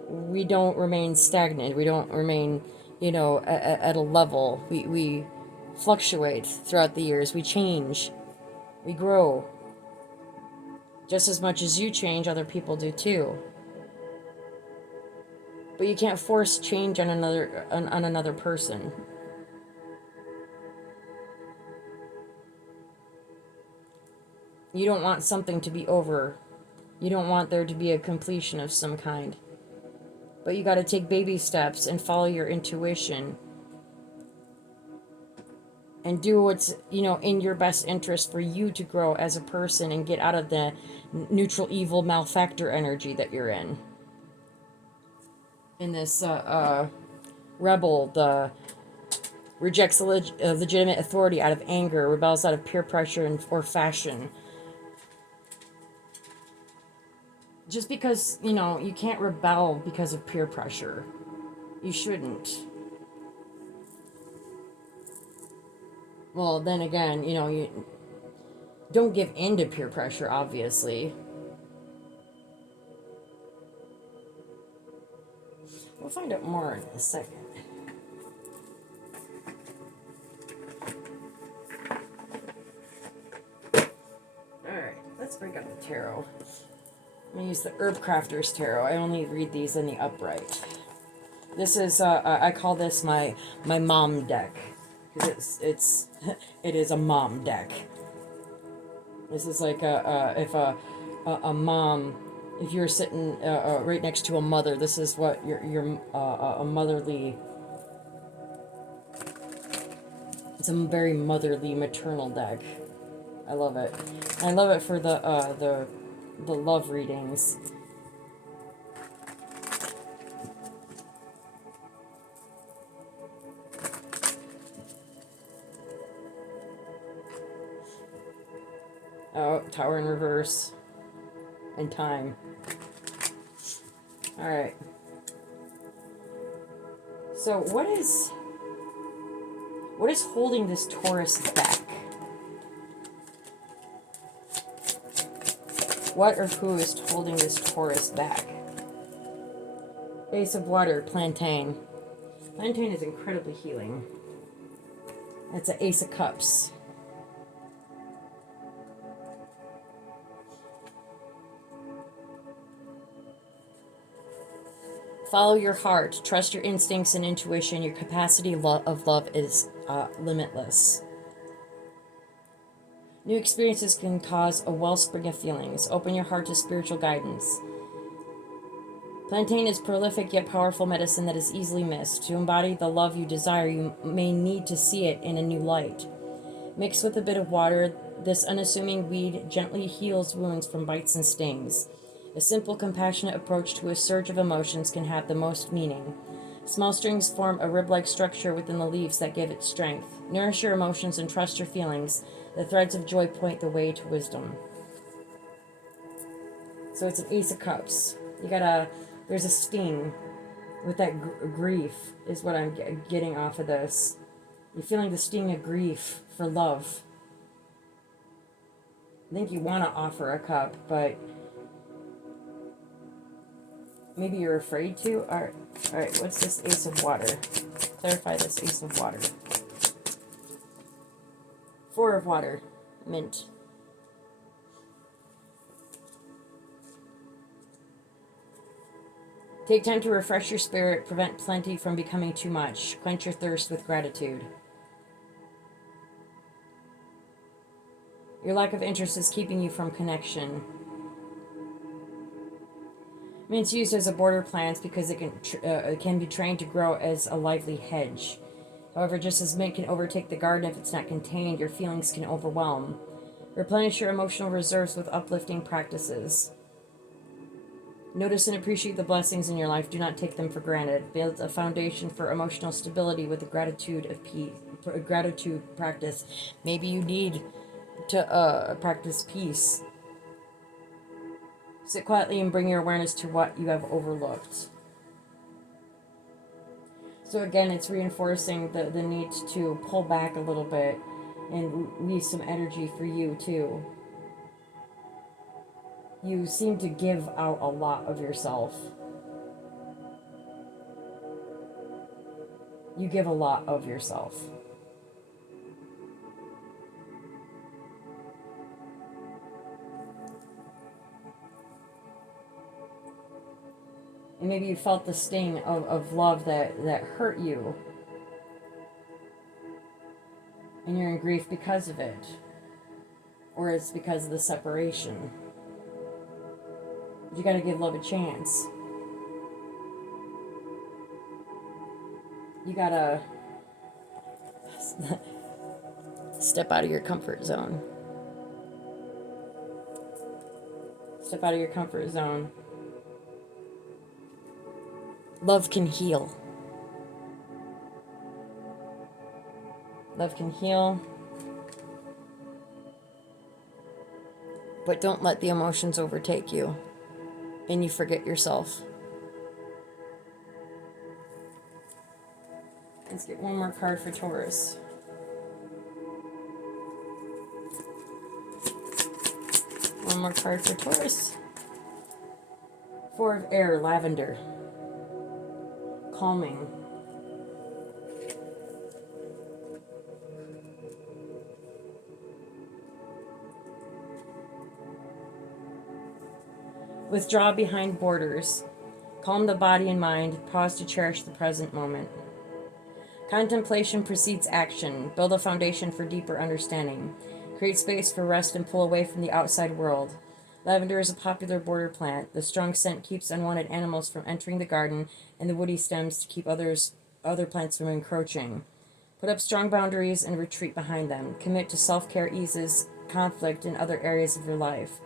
We don't remain stagnant. We don't remain, you know, at a level. We fluctuate throughout the years. We change. We grow. Just as much as you change, other people do too. But you can't force change on another person. You don't want something to be over. You don't want there to be a completion of some kind. But you got to take baby steps and follow your intuition. And do what's, you know, in your best interest for you to grow as a person and get out of the neutral, evil, malefactor energy that you're in. In this rebel, the rejects legitimate authority out of anger, rebels out of peer pressure or fashion. Just because, you know, you can't rebel because of peer pressure. You shouldn't. Well, then again, you know, you don't give in to peer pressure, obviously. We'll find out more in a second. Alright, let's break up the tarot. I'm going to use the Herb Crafter's Tarot. I only read these in the upright. This is, I call this my mom deck. Because it is a mom deck. This is like if a mom, if you're sitting right next to a mother, this is what your a motherly. It's a very motherly, maternal deck. I love it. I love it for the love readings. Oh, Tower in reverse. And time. Alright. So what is holding this Taurus back? What or who is holding this Taurus back? Ace of Water, Plantain. Plantain is incredibly healing. It's an Ace of Cups. Follow your heart. Trust your instincts and intuition. Your capacity of love is limitless. New experiences can cause a wellspring of feelings. Open your heart to spiritual guidance. Plantain is prolific yet powerful medicine that is easily missed. To embody the love you desire, you may need to see it in a new light. Mixed with a bit of water, this unassuming weed gently heals wounds from bites and stings. A simple, compassionate approach to a surge of emotions can have the most meaning. Small strings form a rib-like structure within the leaves that give it strength. Nourish your emotions and trust your feelings. The threads of joy point the way to wisdom. So it's an Ace of Cups. There's a sting with that grief is what I'm getting off of this. You're feeling the sting of grief for love. I think you want to offer a cup, but maybe you're afraid to. All right, what's this Ace of Water? Clarify this Ace of Water. Four of Water, mint. Take time to refresh your spirit, prevent plenty from becoming too much. Quench your thirst with gratitude. Your lack of interest is keeping you from connection. I mean, it's used as a border plant because it can be trained to grow as a lively hedge. However, just as mint can overtake the garden if it's not contained, your feelings can overwhelm. Replenish your emotional reserves with uplifting practices. Notice and appreciate the blessings in your life. Do not take them for granted. Build a foundation for emotional stability with the gratitude practice. Maybe you need to practice peace. Sit quietly and bring your awareness to what you have overlooked. So again, it's reinforcing the need to pull back a little bit and leave some energy for you too. You seem to give out a lot of yourself. You give a lot of yourself. And maybe you felt the sting of love that hurt you. And you're in grief because of it. Or it's because of the separation. You gotta give love a chance. You gotta step out of your comfort zone. Step out of your comfort zone. Love can heal. Love can heal. But don't let the emotions overtake you and you forget yourself. Let's get one more card for Taurus. One more card for Taurus. Four of Air, Lavender. Calming. Withdraw behind borders. Calm the body and mind. Pause to cherish the present moment. Contemplation precedes action. Build a foundation for deeper understanding. Create space for rest and pull away from the outside world. Lavender is a popular border plant. The strong scent keeps unwanted animals from entering the garden, and the woody stems to keep other plants from encroaching. Put up strong boundaries and retreat behind them. Commit to self-care eases conflict in other areas of your life.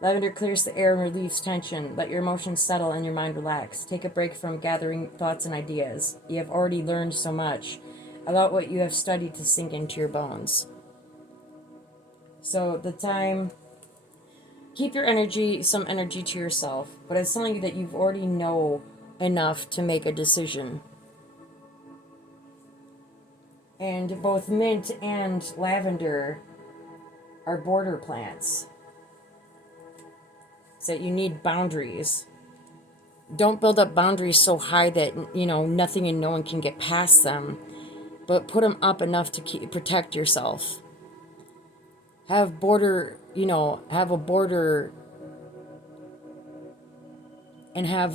Lavender clears the air and relieves tension. Let your emotions settle and your mind relax. Take a break from gathering thoughts and ideas. You have already learned so much. Allow what you have studied to sink into your bones. So the time, keep your energy, some energy to yourself, but it's telling you that you've already know enough to make a decision. And both mint and lavender are border plants. So you need boundaries. Don't build up boundaries so high that, nothing and no one can get past them. But put them up enough to protect yourself. Have a border and have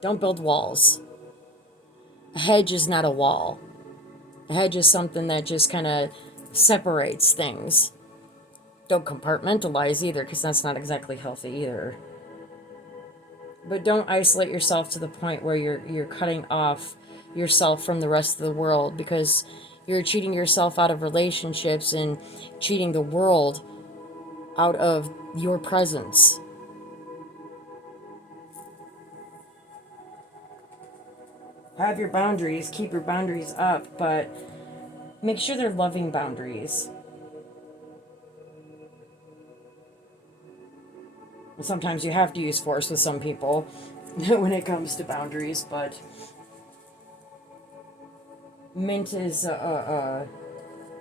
don't build walls. A hedge is not a wall. A hedge is something that just kind of separates things. Don't compartmentalize either, because that's not exactly healthy either. But don't isolate yourself to the point where you're cutting off yourself from the rest of the world, because you're cheating yourself out of relationships and cheating the world out of your presence. Have your boundaries, keep your boundaries up, but make sure they're loving boundaries. Sometimes you have to use force with some people when it comes to boundaries, but mint is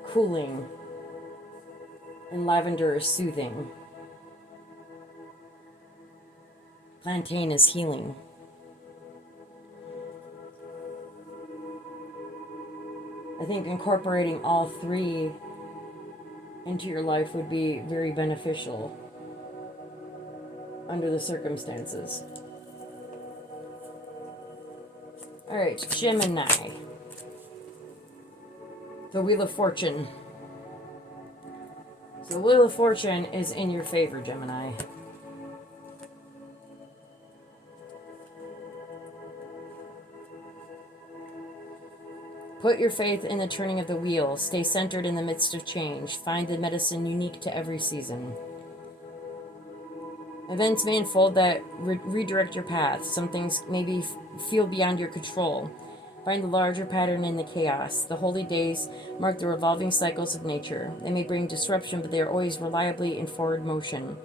cooling and lavender is soothing. Plantain is healing. I think incorporating all three into your life would be very beneficial. under the circumstances. All right, Gemini. The Wheel of Fortune. So the Wheel of Fortune is in your favor, Gemini. Put your faith in the turning of the wheel. Stay centered in the midst of change. Find the medicine unique to every season. Events may unfold that redirect your path. Some things maybe feel beyond your control. Find the larger pattern in the chaos. The holy days mark the revolving cycles of nature. They may bring disruption, but they are always reliably in forward motion.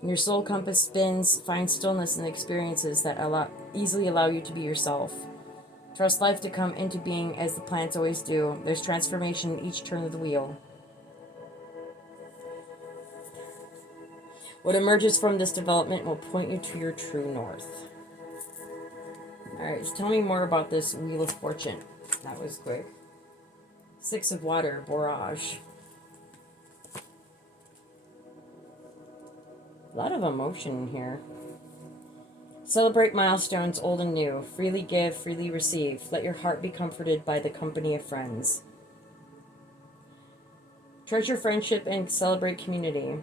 When your soul compass spins, find stillness in the experiences that easily allow you to be yourself. Trust life to come into being as the planets always do. There's transformation in each turn of the wheel. What emerges from this development will point you to your true north. Alright, so tell me more about this Wheel of Fortune. That was quick. Six of Water, Barrage. A lot of emotion in here. Celebrate milestones old and new. Freely give, freely receive. Let your heart be comforted by the company of friends. Treasure friendship and celebrate community.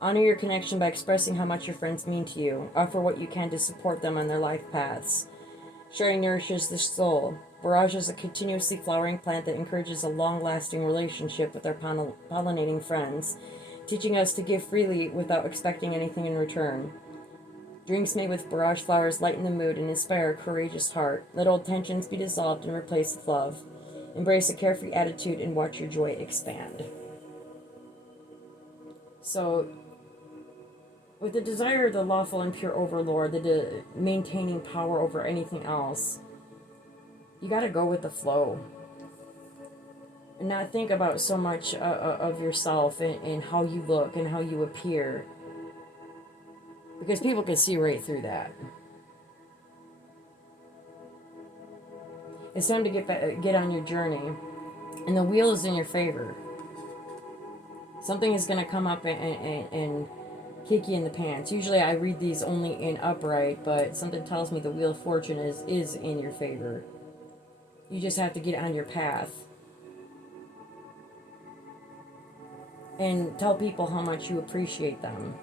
Honor your connection by expressing how much your friends mean to you. Offer what you can to support them on their life paths. Sharing nourishes the soul. Barrage is a continuously flowering plant that encourages a long-lasting relationship with our pollinating friends, teaching us to give freely without expecting anything in return. Drinks made with barrage flowers lighten the mood and inspire a courageous heart. Let old tensions be dissolved and replaced with love. Embrace a carefree attitude and watch your joy expand. So, with the desire of the lawful and pure overlord, the maintaining power over anything else, you got to go with the flow. And not think about so much of yourself and how you look and how you appear. Because people can see right through that. It's time to get on your journey. And the wheel is in your favor. Something is going to come up and kick you in the pants. Usually I read these only in upright, but something tells me the Wheel of Fortune is in your favor. You just have to get on your path. And tell people how much you appreciate them.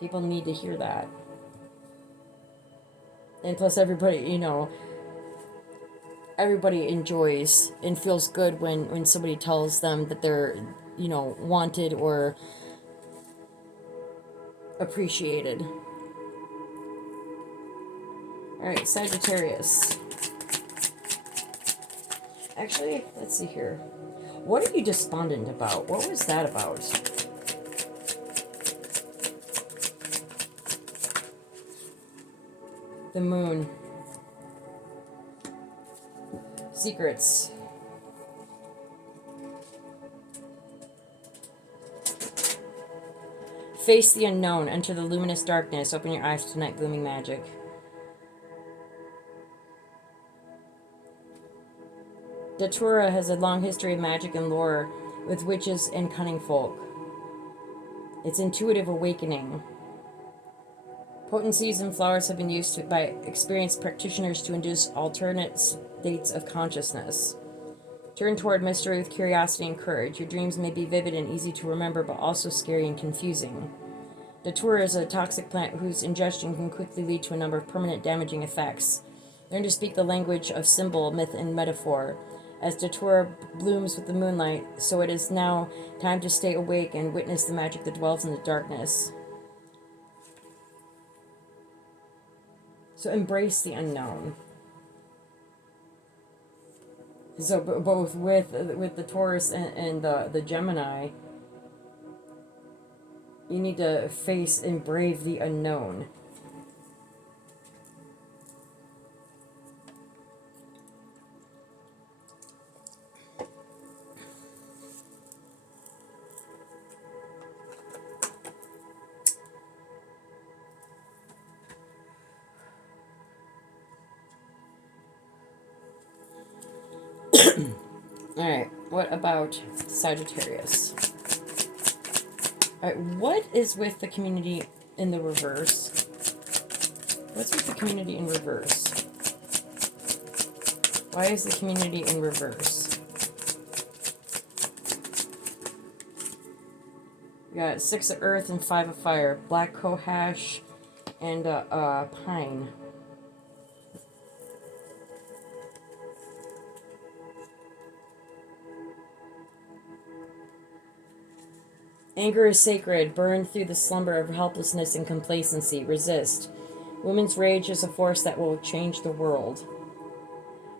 People need to hear that. And plus everybody, everybody enjoys and feels good when somebody tells them that they're, wanted or appreciated. Alright, Sagittarius. Actually, let's see here. What are you despondent about? What was that about? The Moon. Secrets. Face the unknown. Enter the luminous darkness. Open your eyes to night blooming magic. Datura has a long history of magic and lore with witches and cunning folk. It's intuitive awakening. Potencies and flowers have been used by experienced practitioners to induce alternate states of consciousness. Turn toward mystery with curiosity and courage. Your dreams may be vivid and easy to remember, but also scary and confusing. Datura is a toxic plant whose ingestion can quickly lead to a number of permanent damaging effects. Learn to speak the language of symbol, myth, and metaphor. As Datura blooms with the moonlight, so it is now time to stay awake and witness the magic that dwells in the darkness. So embrace the unknown. So both with the Taurus and the Gemini, you need to face and brave the unknown. Alright, what about Sagittarius? Alright, what is with the community in the reverse. What's with the community in reverse? Why is the community in reverse? We got 6 of earth and 5 of fire. Black cohash and pine. Anger is sacred. Burn through the slumber of helplessness and complacency. Resist. Woman's rage is a force that will change the world.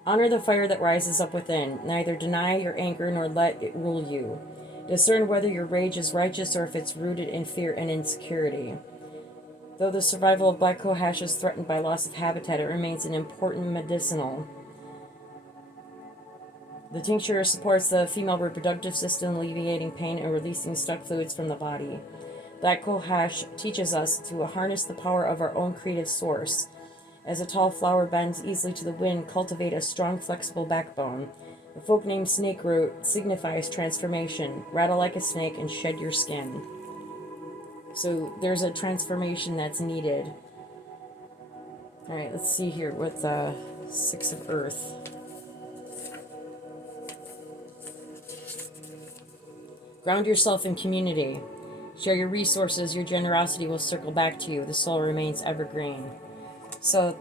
Honor the fire that rises up within. Neither deny your anger nor let it rule you. Discern whether your rage is righteous or if it's rooted in fear and insecurity. Though the survival of black cohash is threatened by loss of habitat, it remains an important medicinal. The tincture supports the female reproductive system, alleviating pain and releasing stuck fluids from the body. Black cohash teaches us to harness the power of our own creative source. As a tall flower bends easily to the wind, cultivate a strong, flexible backbone. The folk name snake root signifies transformation. Rattle like a snake and shed your skin. So there's a transformation that's needed. Alright, let's see here with 6 of earth. Ground yourself in community. Share your resources. Your generosity will circle back to you. The soul remains evergreen. So,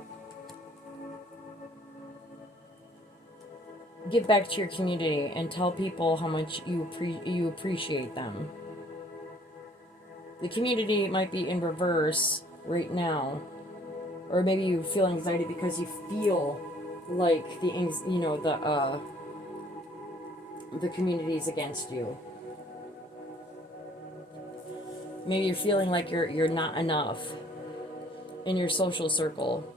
give back to your community and tell people how much you appreciate them. The community might be in reverse right now, or maybe you feel anxiety because you feel like the community is against you. Maybe you're feeling like you're not enough in your social circle.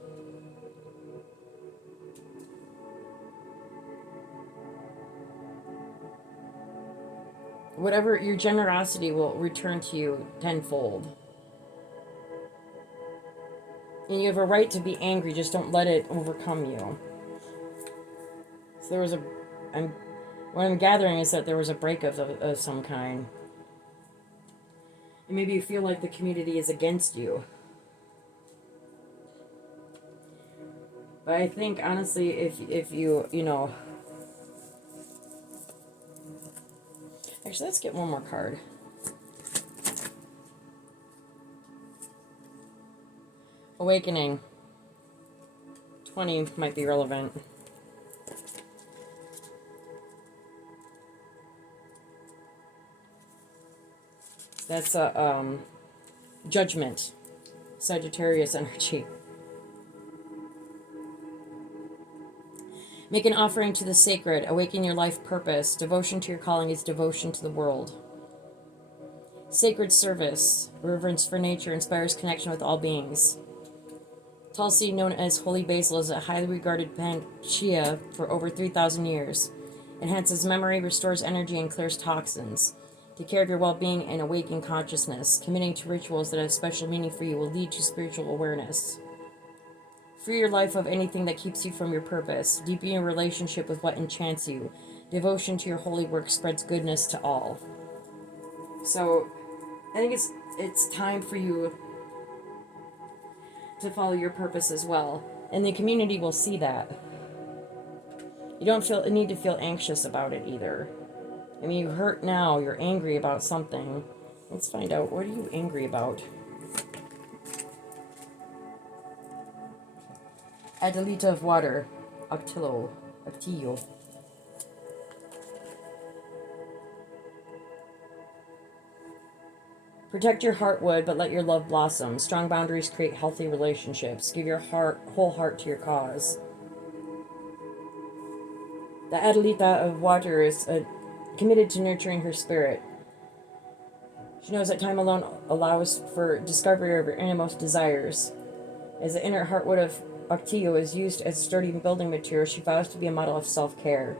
Whatever, your generosity will return to you tenfold. And you have a right to be angry, just don't let it overcome you. So there was what I'm gathering is that there was a breakup of some kind. And maybe you feel like the community is against you. But I think, honestly, if you actually, let's get one more card. Awakening. 20 might be relevant. That's a judgment. Sagittarius energy. Make an offering to the sacred. Awaken your life purpose. Devotion to your calling is devotion to the world. Sacred service. Reverence for nature inspires connection with all beings. Tulsi, known as holy basil, is a highly regarded panacea for over 3,000 years. Enhances memory, restores energy, and clears toxins. Take care of your well-being and awaken consciousness. Committing to rituals that have special meaning for you will lead to spiritual awareness. Free your life of anything that keeps you from your purpose. Deepen your relationship with what enchants you. Devotion to your holy work spreads goodness to all. So, I think it's time for you to follow your purpose as well. And the community will see that. You don't need to feel anxious about it either. I mean, you hurt now, you're angry about something. Let's find out, what are you angry about? Adelita of water. Actillo. Protect your heartwood, but let your love blossom. Strong boundaries create healthy relationships. Give your whole heart to your cause. The Adelita of water is committed to nurturing her spirit. She knows that time alone allows for discovery of her innermost desires. As the inner heartwood of Octio is used as sturdy building material, she vows to be a model of self-care.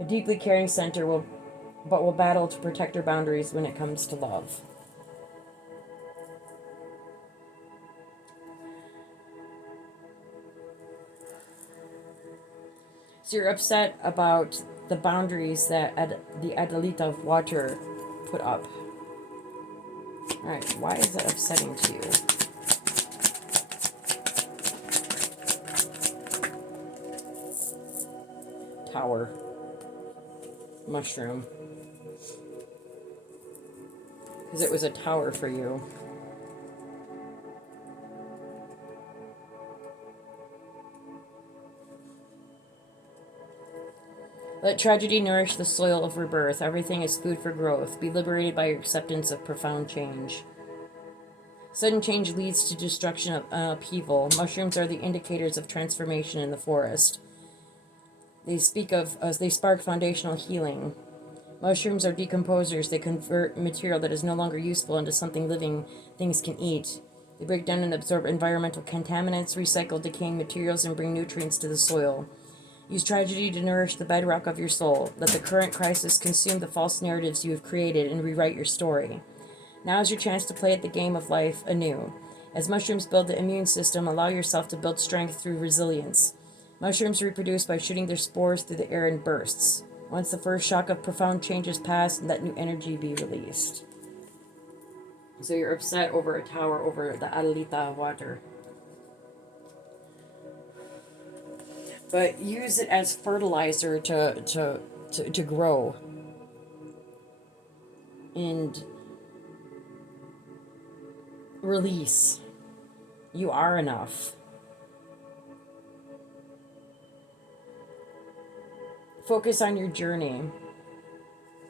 A deeply caring center will battle to protect her boundaries when it comes to love. So you're upset about the boundaries that the Adelita of water put up. Alright, why is that upsetting to you? Tower. Mushroom. Because it was a tower for you. Let tragedy nourish the soil of rebirth. Everything is food for growth. Be liberated by your acceptance of profound change. Sudden change leads to destruction of upheaval. Mushrooms are the indicators of transformation in the forest. They spark foundational healing. Mushrooms are decomposers. They convert material that is no longer useful into something living things can eat. They break down and absorb environmental contaminants, recycle decaying materials, and bring nutrients to the soil. Use tragedy to nourish the bedrock of your soul. Let the current crisis consume the false narratives you have created and rewrite your story. Now is your chance to play at the game of life anew. As mushrooms build the immune system, allow yourself to build strength through resilience. Mushrooms reproduce by shooting their spores through the air in bursts. Once the first shock of profound change is past, let new energy be released. So you're upset over a tower, over the Adelita water. But use it as fertilizer to grow. And release. You are enough. Focus on your journey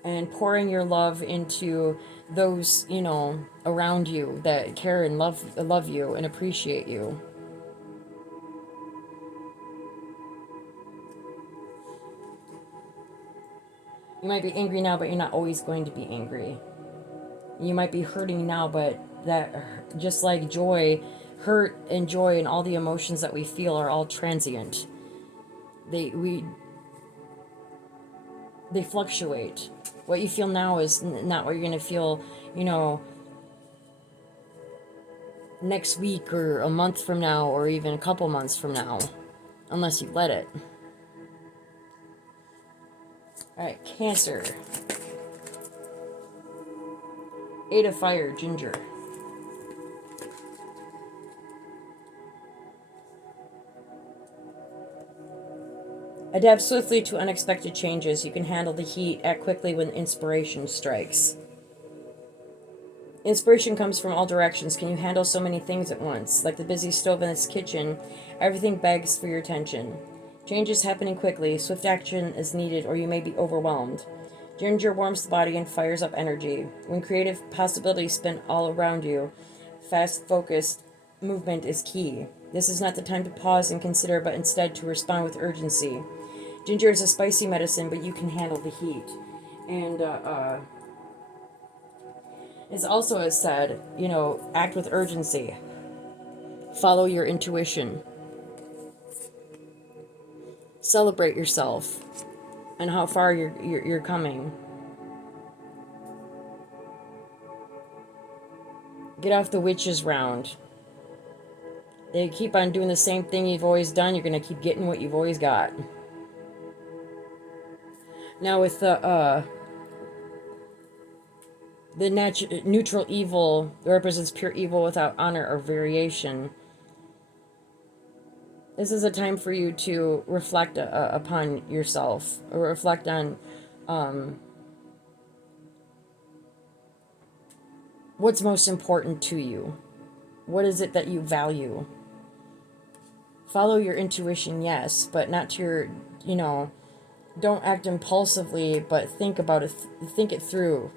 and pouring your love into those, around you that care and love you and appreciate you. You might be angry now, but you're not always going to be angry. You might be hurting now, but that, just like joy, hurt and joy and all the emotions that we feel are all transient. They fluctuate. What you feel now is not what you're going to feel, next week or a month from now or even a couple months from now, unless you let it. All right, Cancer. 8 of Fire, Ginger. Adapt swiftly to unexpected changes. You can handle the heat. Act quickly when inspiration strikes. Inspiration comes from all directions. Can you handle so many things at once? Like the busy stove in this kitchen, everything begs for your attention. Change is happening quickly. Swift action is needed or you may be overwhelmed. Ginger warms the body and fires up energy. When creative possibilities spin all around you, fast, focused movement is key. This is not the time to pause and consider, but instead to respond with urgency. Ginger is a spicy medicine, but you can handle the heat. And it's also as said, act with urgency. Follow your intuition. Celebrate yourself and how far you're coming. Get off the witch's round. They keep on doing the same thing you've always done. You're going to keep getting what you've always got. Now with the neutral evil represents pure evil without honor or variation. This is a time for you to reflect upon yourself, or reflect on what's most important to you. What is it that you value? Follow your intuition, yes, but not to your, don't act impulsively, but think about it, think it through.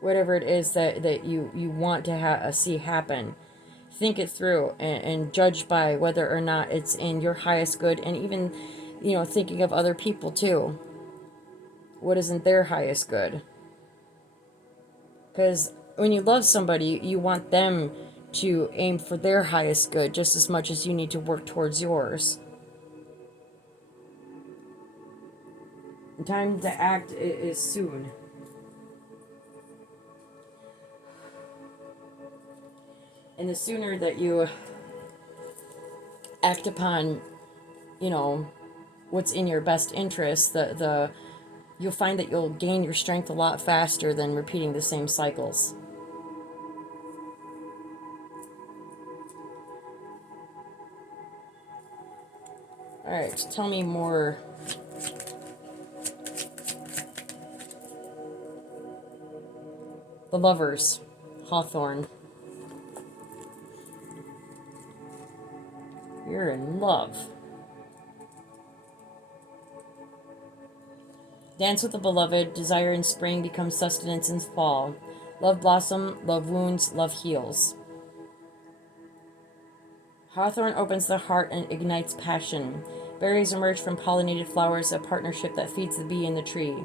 Whatever it is that you want to see happen. Think it through and judge by whether or not it's in your highest good, and even, thinking of other people too. What isn't their highest good? Because when you love somebody, you want them to aim for their highest good just as much as you need to work towards yours. The time to act is soon. And the sooner that you act upon, what's in your best interest, you'll find that you'll gain your strength a lot faster than repeating the same cycles. Alright, tell me more. The Lovers, Hawthorne. You're in love. Dance with the beloved. Desire in spring becomes sustenance in fall. Love blossom, love wounds, love heals. Hawthorn opens the heart and ignites passion. Berries emerge from pollinated flowers, a partnership that feeds the bee in the tree.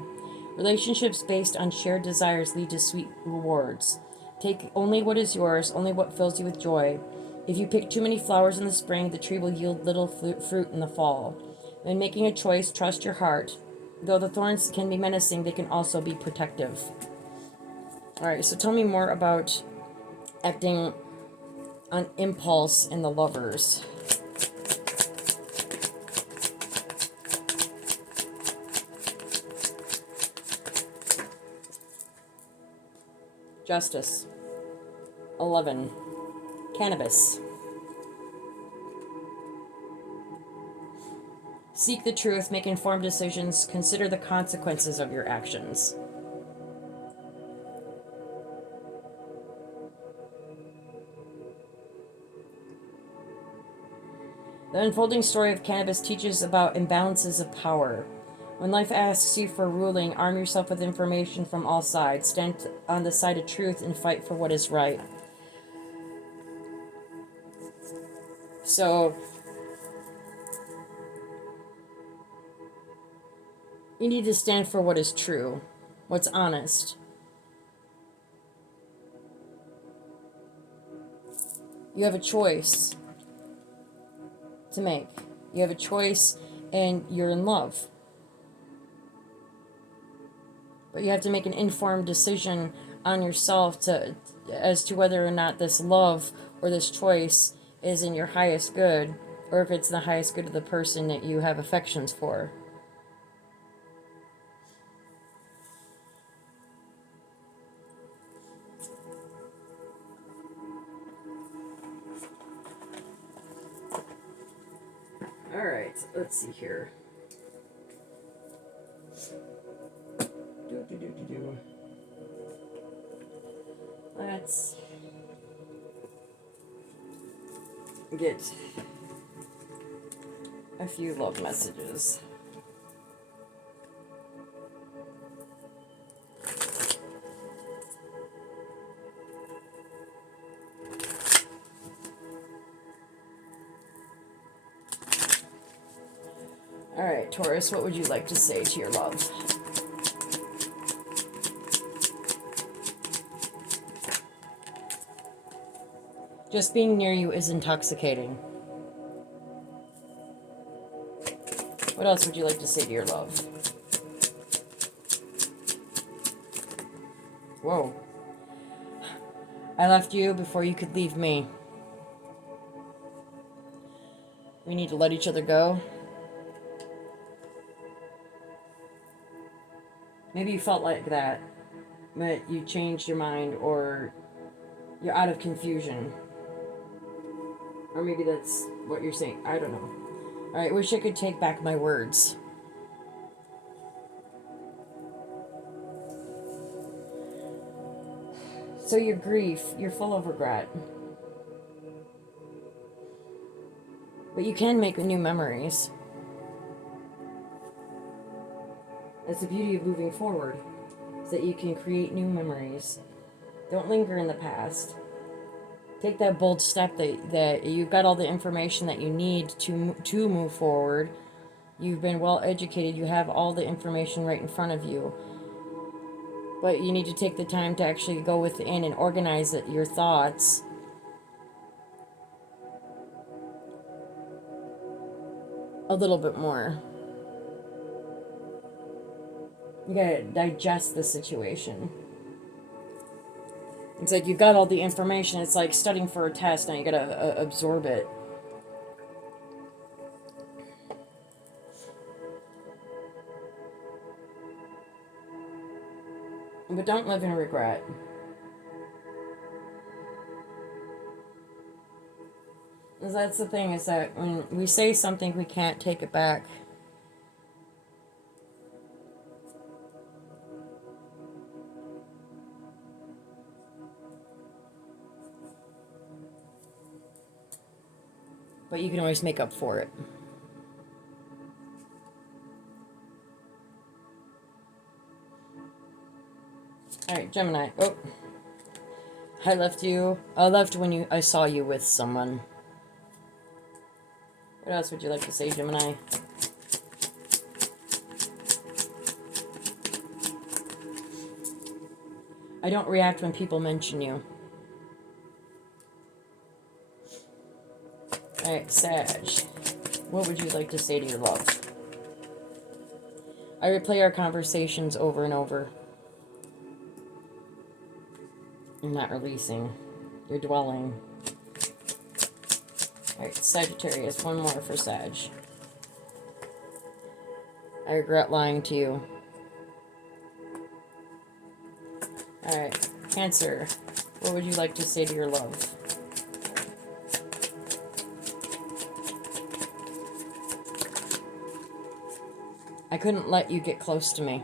Relationships based on shared desires lead to sweet rewards. Take only what is yours, only what fills you with joy. If you pick too many flowers in the spring, the tree will yield little fruit in the fall. When making a choice, trust your heart. Though the thorns can be menacing, they can also be protective. Alright, so tell me more about acting on impulse in the Lovers. Justice. 11. Cannabis. Seek the truth, make informed decisions, consider the consequences of your actions. The unfolding story of cannabis teaches about imbalances of power. When life asks you for ruling, arm yourself with information from all sides. Stand on the side of truth and fight for what is right. So, you need to stand for what is true, what's honest. You have a choice to make. You have a choice and you're in love. But you have to make an informed decision on yourself as to whether or not this love or this choice is in your highest good, or if it's the highest good of the person that you have affections for. Alright, let's see here. Let's get a few love messages. Alright, Taurus, what would you like to say to your love? Just being near you is intoxicating. What else would you like to say to your love? Whoa. I left you before you could leave me. We need to let each other go. Maybe you felt like that, but you changed your mind, or you're out of confusion. Or maybe that's what you're saying. I don't know. Alright, wish I could take back my words. So your grief, you're full of regret. But you can make new memories. That's the beauty of moving forward, is that you can create new memories. Don't linger in the past. Take that bold step that you've got all the information that you need to move forward. You've been well educated. You have all the information right in front of you. But you need to take the time to actually go within and organize your thoughts. A little bit more. You gotta digest the situation. It's like you've got all the information. It's like studying for a test. Now you gotta absorb it. But don't live in regret. That's the thing, is that when we say something, we can't take it back. But you can always make up for it. Alright, Gemini. Oh. I left when I saw you with someone. What else would you like to say, Gemini? I don't react when people mention you. Alright, Sag. What would you like to say to your love? I replay our conversations over and over. You're not releasing. You're dwelling. Alright, Sagittarius. One more for Sag. I regret lying to you. Alright, Cancer. What would you like to say to your love? I couldn't let you get close to me.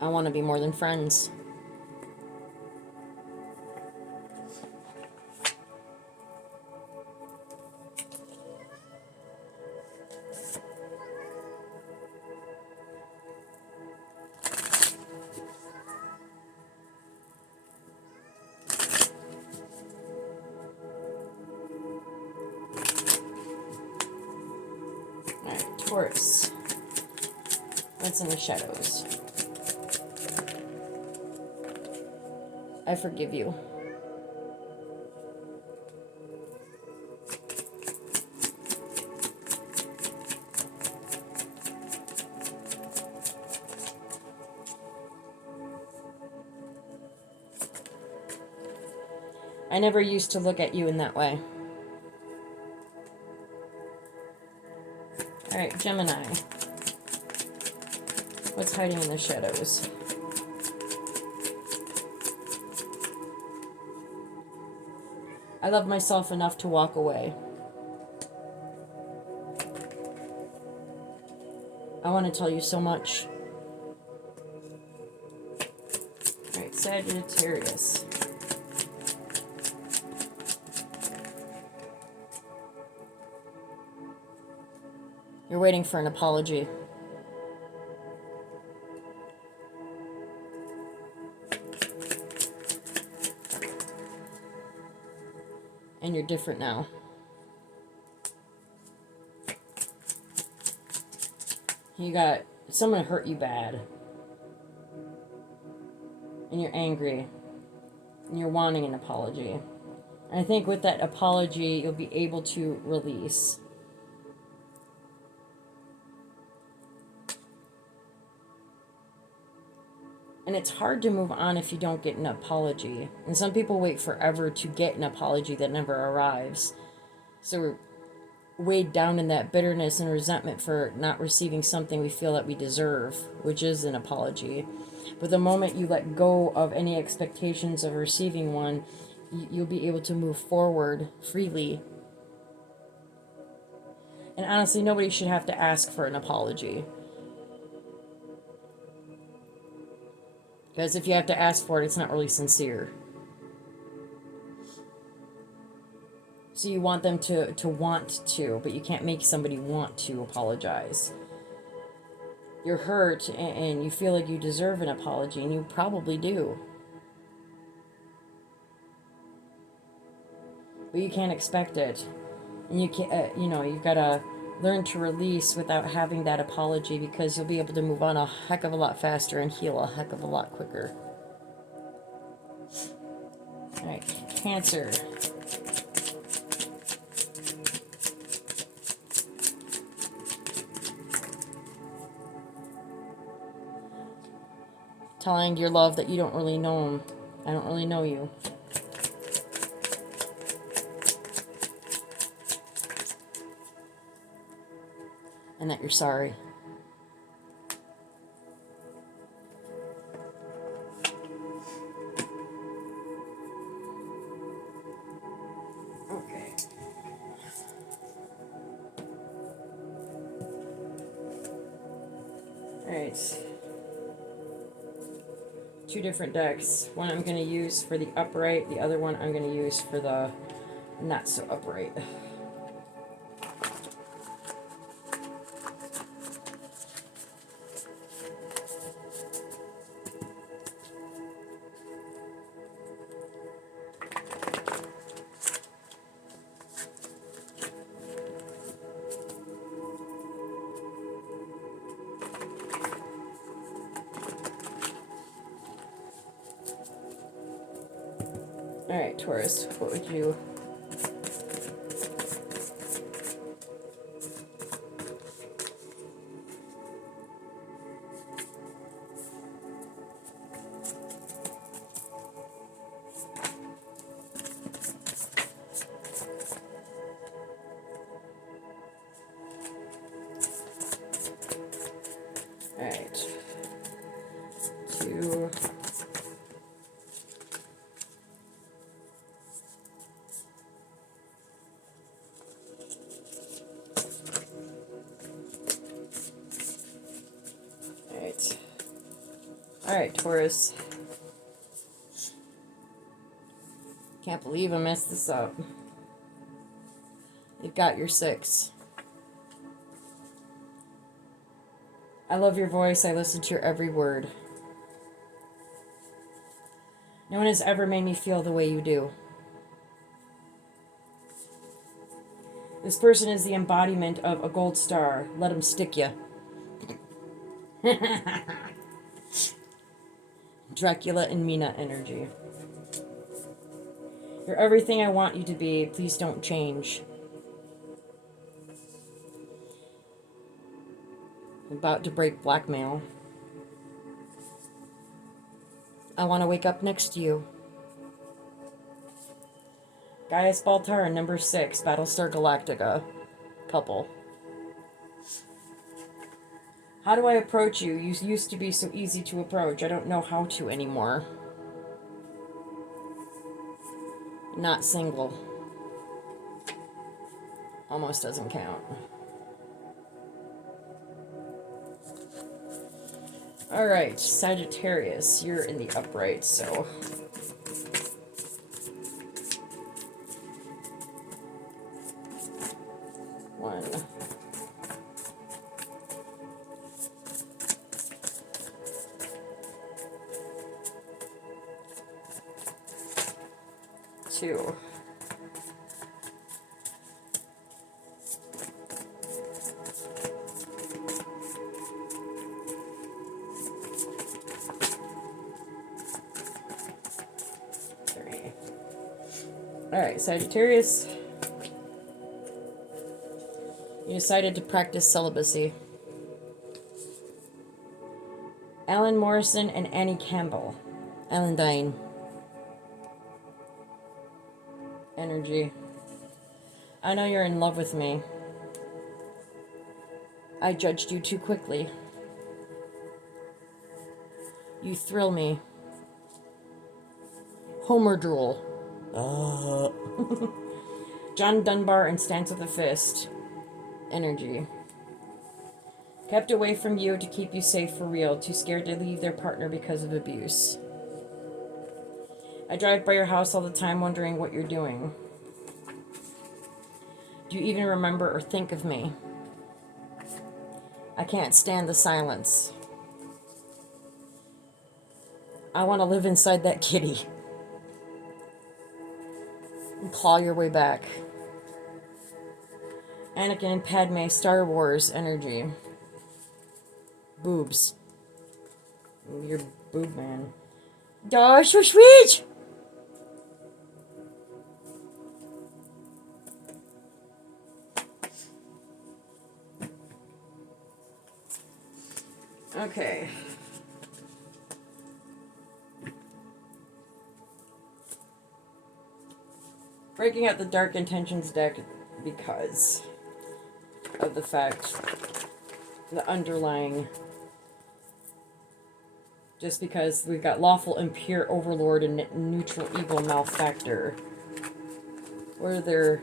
I want to be more than friends. Alright, Taurus. What's in the shadows? I forgive you. I never used to look at you in that way. Alright, Gemini. What's hiding in the shadows? I love myself enough to walk away. I want to tell you so much. Alright, Sagittarius. You're waiting for an apology. And you're different now. You got someone hurt you bad. And you're angry. And you're wanting an apology. And I think with that apology, you'll be able to release. And it's hard to move on if you don't get an apology. And some people wait forever to get an apology that never arrives. So we're weighed down in that bitterness and resentment for not receiving something we feel that we deserve, which is an apology. But the moment you let go of any expectations of receiving one, you'll be able to move forward freely. And honestly, nobody should have to ask for an apology. Because if you have to ask for it, it's not really sincere. So you want them to want to, but you can't make somebody want to apologize. You're hurt and you feel like you deserve an apology, and you probably do. But you can't expect it. And you can't, you've got to learn to release without having that apology, because you'll be able to move on a heck of a lot faster and heal a heck of a lot quicker. Alright, Cancer. Telling your love that you don't really know him. I don't really know you. And that you're sorry. Alright. 2 different decks. One I'm going to use for the upright, the other one I'm going to use for the not so upright. Alright, Taurus, what would you... Alright. 2... Alright, Taurus. Can't believe I messed this up. You've got your 6. I love your voice. I listen to your every word. No one has ever made me feel the way you do. This person is the embodiment of a gold star. Let him stick you. Dracula and Mina energy. You're everything I want you to be. Please don't change. I'm about to break blackmail. I want to wake up next to you. Gaius Baltar, number 6, Battlestar Galactica. Couple. How do I approach you? You used to be so easy to approach. I don't know how to anymore. Not single. Almost doesn't count. Alright, Sagittarius, you're in the upright, so... One. 2. 3. Alright, Sagittarius. You decided to practice celibacy. Alan Morrison and Annie Campbell. Alan Dine. Energy. I know you're in love with me. I judged you too quickly. You thrill me. Homer drool. John Dunbar and Stance with a Fist. Energy. Kept away from you to keep you safe for real. Too scared to leave their partner because of abuse. I drive by your house all the time wondering what you're doing. Do you even remember or think of me? I can't stand the silence. I want to live inside that kitty. And claw your way back. Anakin and Padme, Star Wars energy. Boobs. You're boob man. Oh, so sweet! Okay. Breaking out the Dark Intentions deck because of the fact, the underlying, just because we've got lawful impure overlord and neutral evil malefactor. What are their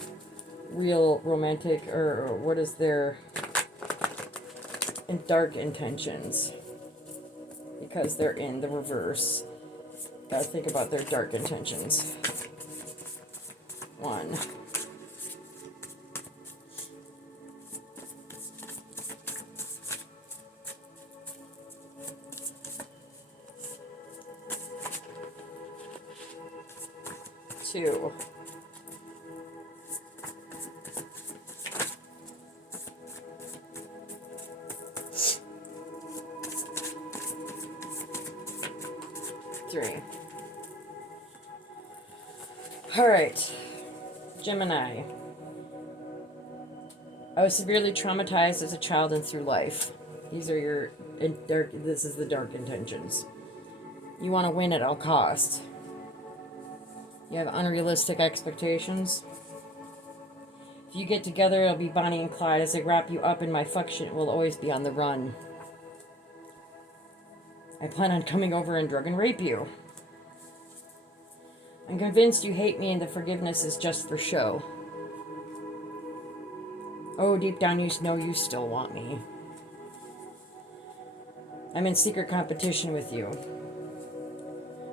real romantic, or what is their dark intentions. Because they're in the reverse. Gotta think about their dark intentions. 1. 2. 3. Alright, Gemini. I was severely traumatized as a child and through life. These are your this is the dark intentions. You want to win at all costs. You have unrealistic expectations. If you get together, it'll be Bonnie and Clyde. As they wrap you up in my fuck shit, will always be on the run. I plan on coming over and drug and rape you. I'm convinced you hate me and the forgiveness is just for show. Oh, deep down you know you still want me. I'm in secret competition with you.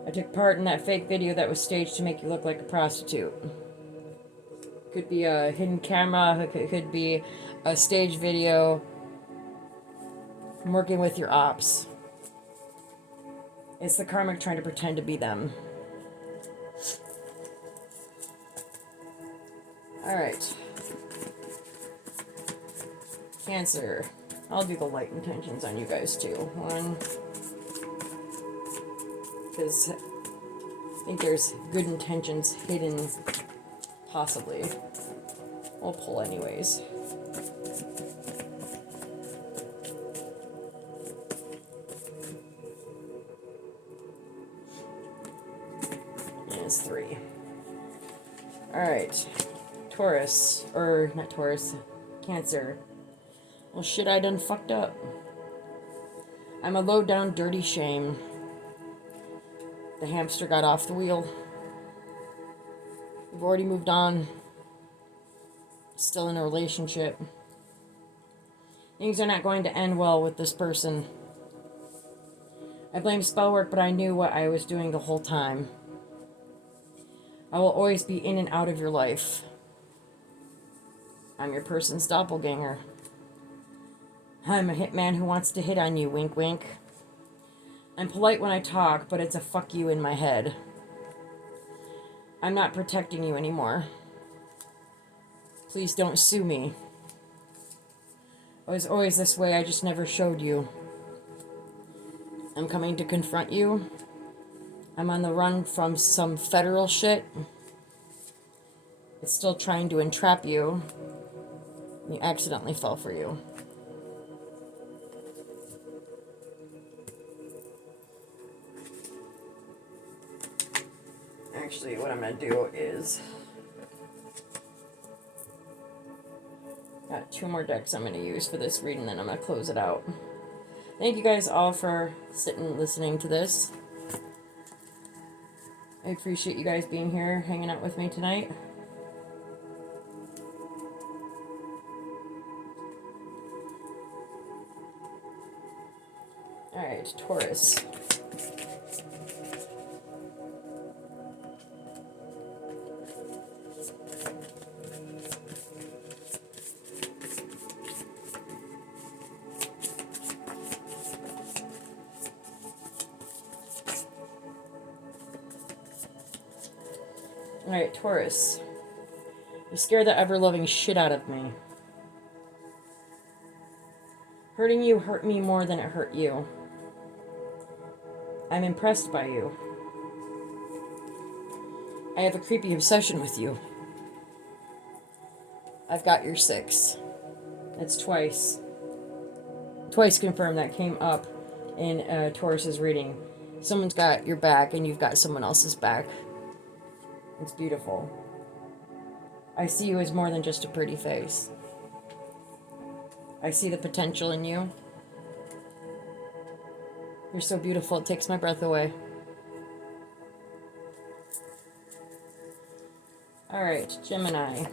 I took part in that fake video that was staged to make you look like a prostitute. Could be a hidden camera, it could be a stage video. I'm working with your ops. It's the karmic trying to pretend to be them. Alright. Cancer. I'll do the light intentions on you guys too. 1. Because I think there's good intentions hidden, possibly. We'll pull anyways. And it's 3. Alright. Taurus. Or, not Taurus. Cancer. Well, shit, I done fucked up. I'm a low-down dirty shame. The hamster got off the wheel. We've already moved on. Still in a relationship. Things are not going to end well with this person. I blame spell work, but I knew what I was doing the whole time. I will always be in and out of your life. I'm your person's doppelganger. I'm a hitman who wants to hit on you, wink wink. I'm polite when I talk, but it's a fuck you in my head. I'm not protecting you anymore. Please don't sue me. I was always this way, I just never showed you. I'm coming to confront you. I'm on the run from some federal shit. It's still trying to entrap you. You accidentally fell for you. Actually, what I'm going to do is... got 2 more decks I'm going to use for this reading, then I'm going to close it out. Thank you guys all for sitting and listening to this. I appreciate you guys being here, hanging out with me tonight. Alright, Taurus. Alright, Taurus. You scare the ever-loving shit out of me. Hurting you hurt me more than it hurt you. I'm impressed by you. I have a creepy obsession with you. I've got your 6. That's twice. Twice confirmed that came up in Taurus's reading. Someone's got your back and you've got someone else's back. It's beautiful. I see you as more than just a pretty face. I see the potential in you. You're so beautiful, it takes my breath away. Alright, Gemini. I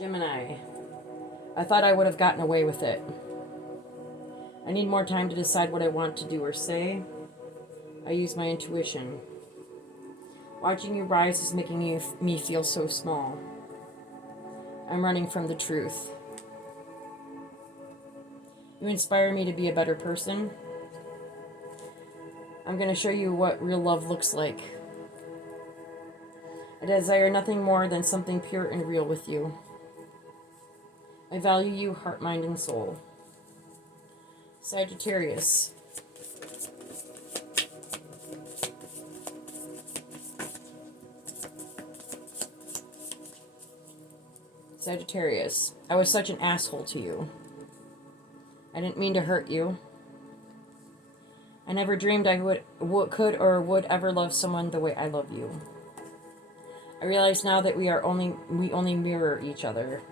Gemini. I thought I would have gotten away with it. I need more time to decide what I want to do or say. I use my intuition. Watching you rise is making me feel so small. I'm running from the truth. You inspire me to be a better person. I'm going to show you what real love looks like. I desire nothing more than something pure and real with you. I value you, heart, mind, and soul. Sagittarius. Sagittarius. I was such an asshole to you. I didn't mean to hurt you. I never dreamed I could or would ever love someone the way I love you. I realize now that we only mirror each other.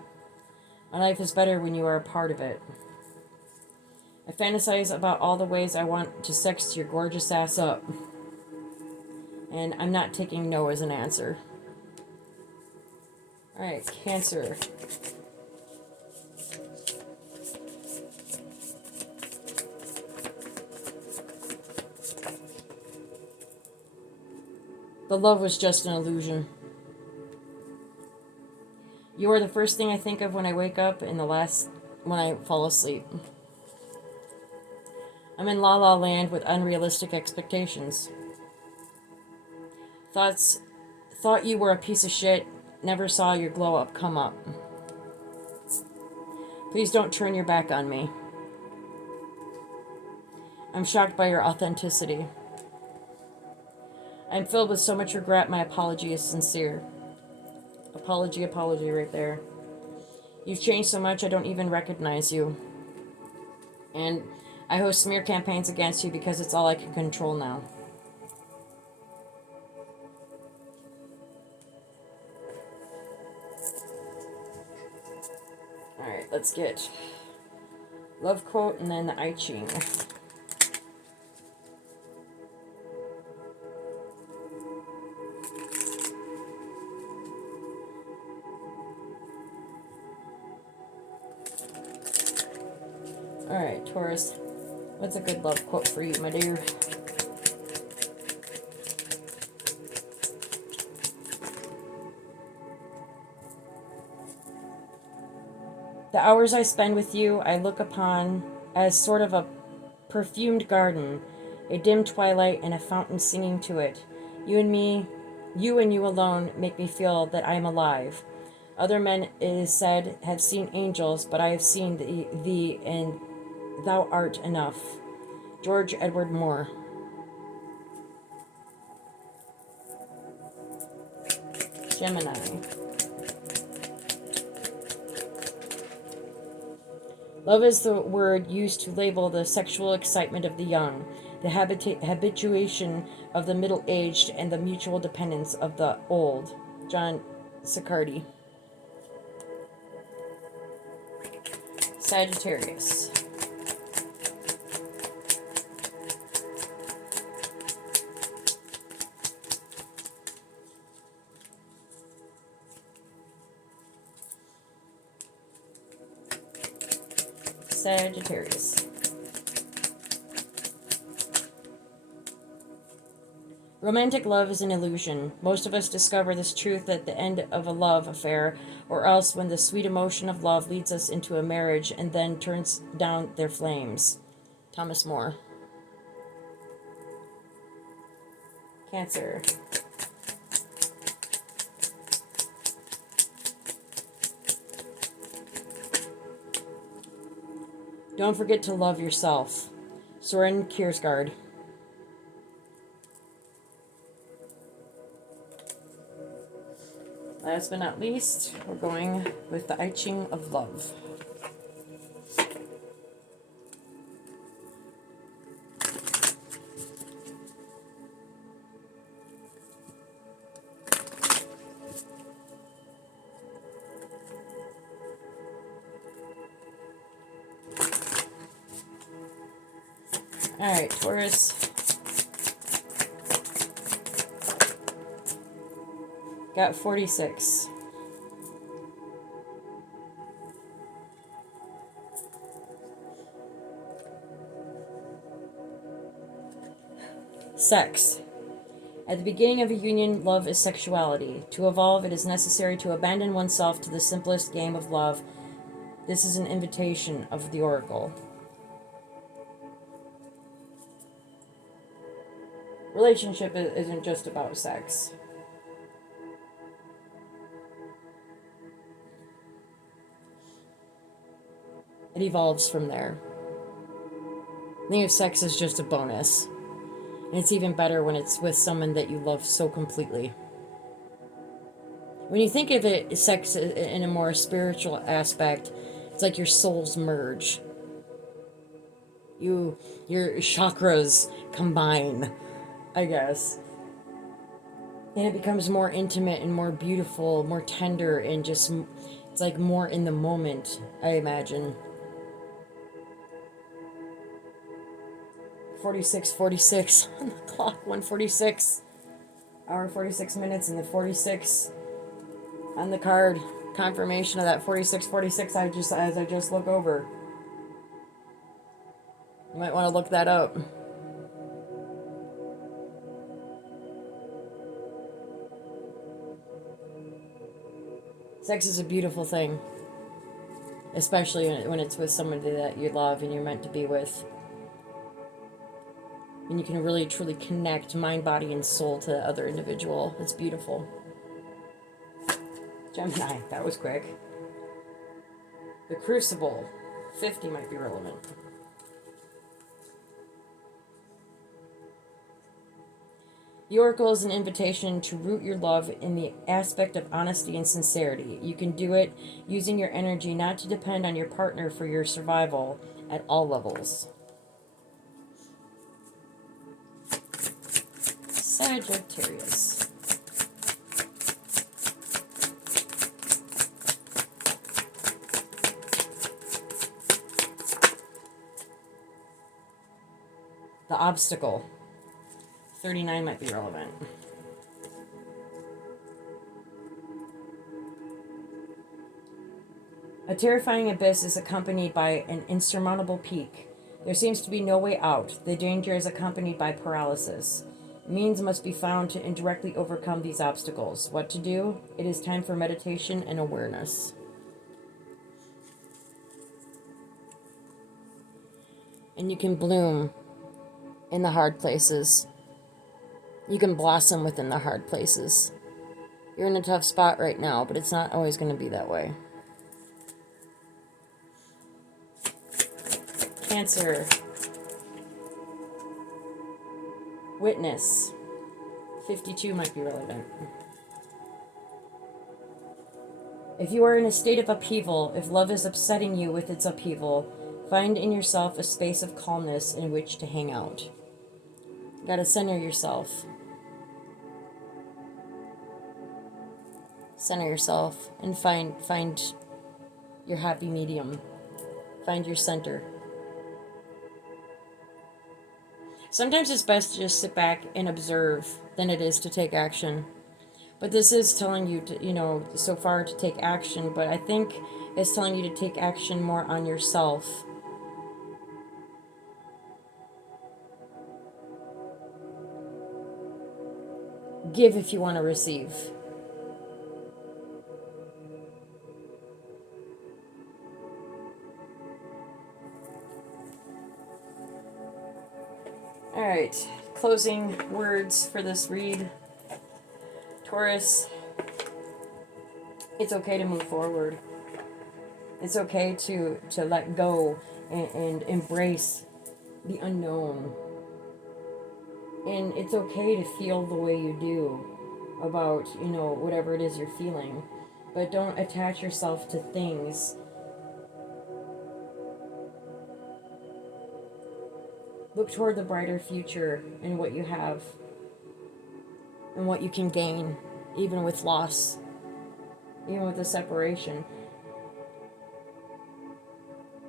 My life is better when you are a part of it. I fantasize about all the ways I want to sex your gorgeous ass up. And I'm not taking no as an answer. Alright, Cancer. The love was just an illusion. You are the first thing I think of when I wake up and the last when I fall asleep. I'm in la la land with unrealistic expectations. Thought you were a piece of shit, never saw your glow up come up. Please don't turn your back on me. I'm shocked by your authenticity. I'm filled with so much regret, my apology is sincere. Apology right there. You've changed so much I don't even recognize you. And I host smear campaigns against you because it's all I can control now. Alright, let's get love quote and then the I Ching. Alright, Taurus, what's a good love quote for you, my dear? The hours I spend with you, I look upon as sort of a perfumed garden, a dim twilight and a fountain singing to it. You and you alone make me feel that I am alive. Other men, it is said, have seen angels, but I have seen thee and thou art enough. George Edward Moore. Gemini. Love is the word used to label the sexual excitement of the young, the habituation of the middle-aged, and the mutual dependence of the old. John Siccardi. Sagittarius. Sagittarius. Romantic love is an illusion. Most of us discover this truth at the end of a love affair, or else when the sweet emotion of love leads us into a marriage and then turns down their flames. Thomas More. Cancer. Don't forget to love yourself. Soren Kierkegaard. Last but not least, we're going with the I Ching of love. Alright, Taurus. Got 46. Sex. At the beginning of a union, love is sexuality. To evolve, it is necessary to abandon oneself to the simplest game of love. This is an invitation of the Oracle. Relationship isn't just about sex. It evolves from there. I think of sex as just a bonus. And it's even better when it's with someone that you love so completely. When you think of it, sex in a more spiritual aspect, it's like your souls merge. Your chakras combine, I guess. And it becomes more intimate and more beautiful, more tender, and just, it's like more in the moment, I imagine. 46:46 on the clock, 1:46. Hour 46 minutes, and the 46 on the card. Confirmation of that 46:46 as I just look over. You might want to look that up. Sex is a beautiful thing, especially when it's with somebody that you love and you're meant to be with. And you can really truly connect mind, body, and soul to the other individual. It's beautiful. Gemini, that was quick. The Crucible, 50 might be relevant. The Oracle is an invitation to root your love in the aspect of honesty and sincerity. You can do it using your energy not to depend on your partner for your survival at all levels. Sagittarius. The Obstacle. 39 might be relevant. A terrifying abyss is accompanied by an insurmountable peak. There seems to be no way out. The danger is accompanied by paralysis. Means must be found to indirectly overcome these obstacles. What to do? It is time for meditation and awareness. And you can bloom in the hard places. You can blossom within the hard places. You're in a tough spot right now, but it's not always going to be that way. Cancer. Witness. 52 might be relevant. If you are in a state of upheaval, if love is upsetting you with its upheaval, find in yourself a space of calmness in which to hang out. You gotta center yourself. Center yourself and find your happy medium. Find your center. Sometimes it's best to just sit back and observe than it is to take action. But this is telling you to, so far to take action, but I think it's telling you to take action more on yourself. Give if you want to receive. All right, closing words for this read. Taurus, it's okay to move forward. It's okay to let go and embrace the unknown. And it's okay to feel the way you do about, whatever it is you're feeling. But don't attach yourself to things. Look toward the brighter future and what you have and what you can gain, even with loss, even with the separation.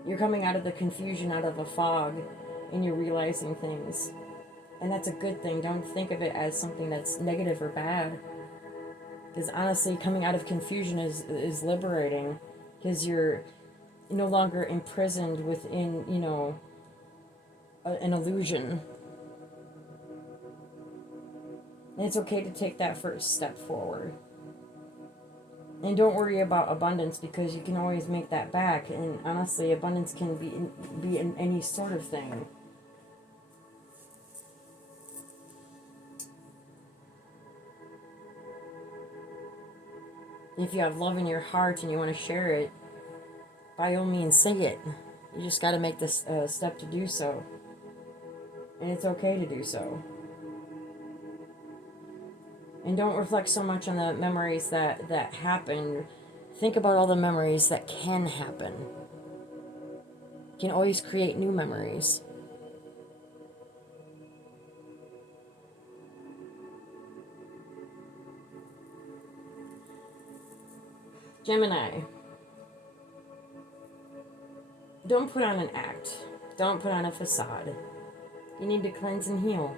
You're coming out of the confusion, out of a fog, and you're realizing things. And that's a good thing. Don't think of it as something that's negative or bad. Because honestly, coming out of confusion is liberating. Because you're no longer imprisoned within, an illusion. And it's okay to take that first step forward. And don't worry about abundance, because you can always make that back. And honestly, abundance can be in any sort of thing. If you have love in your heart and you want to share it, by all means, say it. You just got to make this step to do so. And it's okay to do so. And don't reflect so much on the memories that happen. Think about all the memories that can happen. You can always create new memories. Gemini. Don't put on an act. Don't put on a facade. You need to cleanse and heal.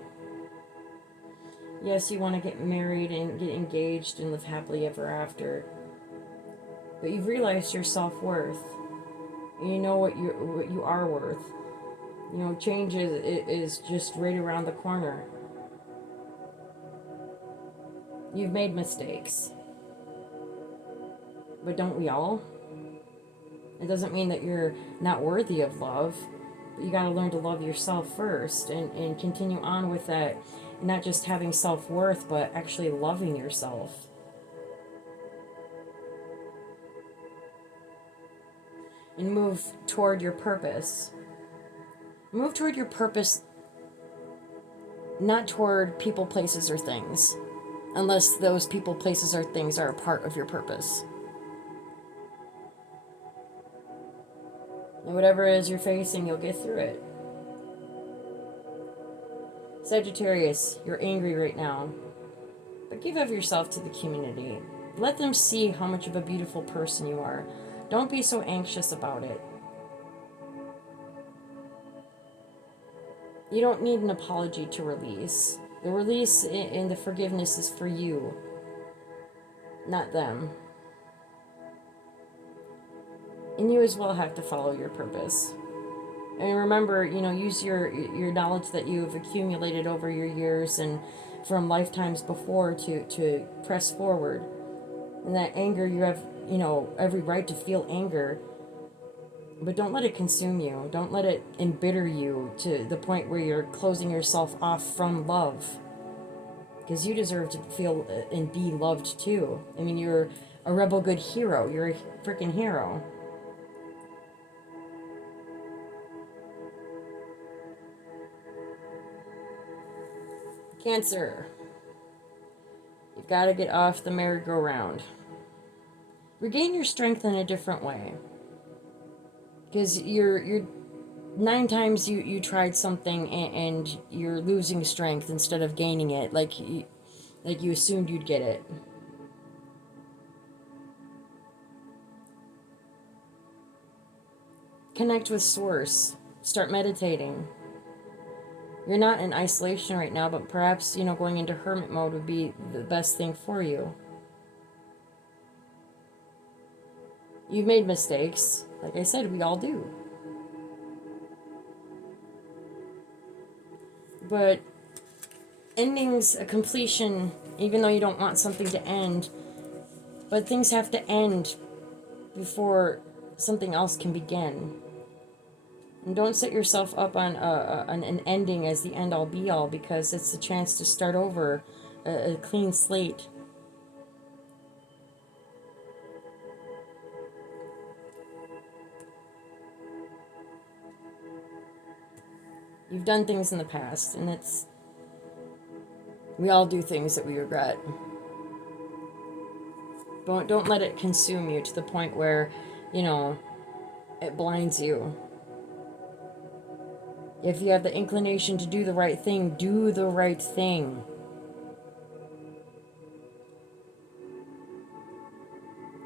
Yes, you want to get married and get engaged and live happily ever after. But you've realized your self-worth. You know what you are worth. You know, change is just right around the corner. You've made mistakes. But don't we all? It doesn't mean that you're not worthy of love. But you got to learn to love yourself first and continue on with that. Not just having self-worth, but actually loving yourself. And move toward your purpose. Move toward your purpose, not toward people, places, or things. Unless those people, places, or things are a part of your purpose. And whatever it is you're facing, you'll get through it. Sagittarius, you're angry right now. But give of yourself to the community. Let them see how much of a beautiful person you are. Don't be so anxious about it. You don't need an apology to release. The release and the forgiveness is for you, not them. And you as well have to follow your purpose. And remember, use your knowledge that you've accumulated over your years and from lifetimes before to press forward. And that anger, you have, every right to feel anger. But don't let it consume you. Don't let it embitter you to the point where you're closing yourself off from love. Because you deserve to feel and be loved too. I mean, you're a rebel good hero. You're a freaking hero. Cancer. You've got to get off the merry-go-round. Regain your strength in a different way. Because you're 9 times you tried something and you're losing strength instead of gaining it, like you assumed you'd get it. Connect with Source. Start meditating. You're not in isolation right now, but perhaps, going into hermit mode would be the best thing for you. You've made mistakes. Like I said, we all do. But ending's a completion, even though you don't want something to end. But things have to end before something else can begin. And don't set yourself up on an ending as the end all be all, because it's a chance to start over, a clean slate. You've done things in the past, and we all do things that we regret. But don't let it consume you to the point where, it blinds you. If you have the inclination to do the right thing, do the right thing.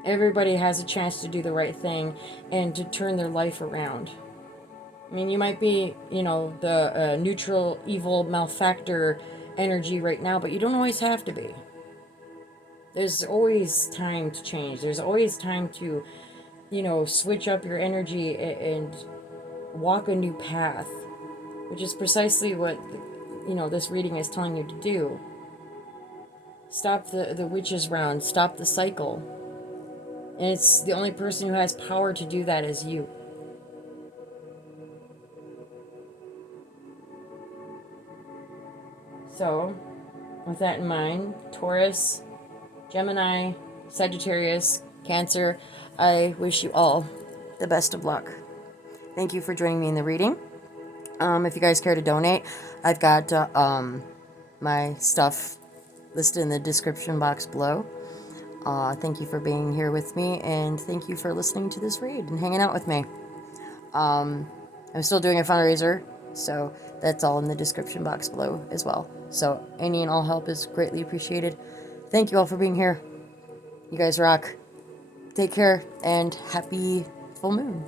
Everybody has a chance to do the right thing and to turn their life around. I mean, you might be, the neutral, evil, malefactor energy right now, but you don't always have to be. There's always time to change. There's always time to, switch up your energy and walk a new path, which is precisely what, this reading is telling you to do. Stop the witch's round. Stop the cycle. And it's the only person who has power to do that is you. So, with that in mind, Taurus, Gemini, Sagittarius, Cancer, I wish you all the best of luck. Thank you for joining me in the reading. If you guys care to donate, I've got my stuff listed in the description box below. Thank you for being here with me, and thank you for listening to this read and hanging out with me. I'm still doing a fundraiser, so that's all in the description box below as well. So any and all help is greatly appreciated. Thank you all for being here. You guys rock. Take care, and happy full moon.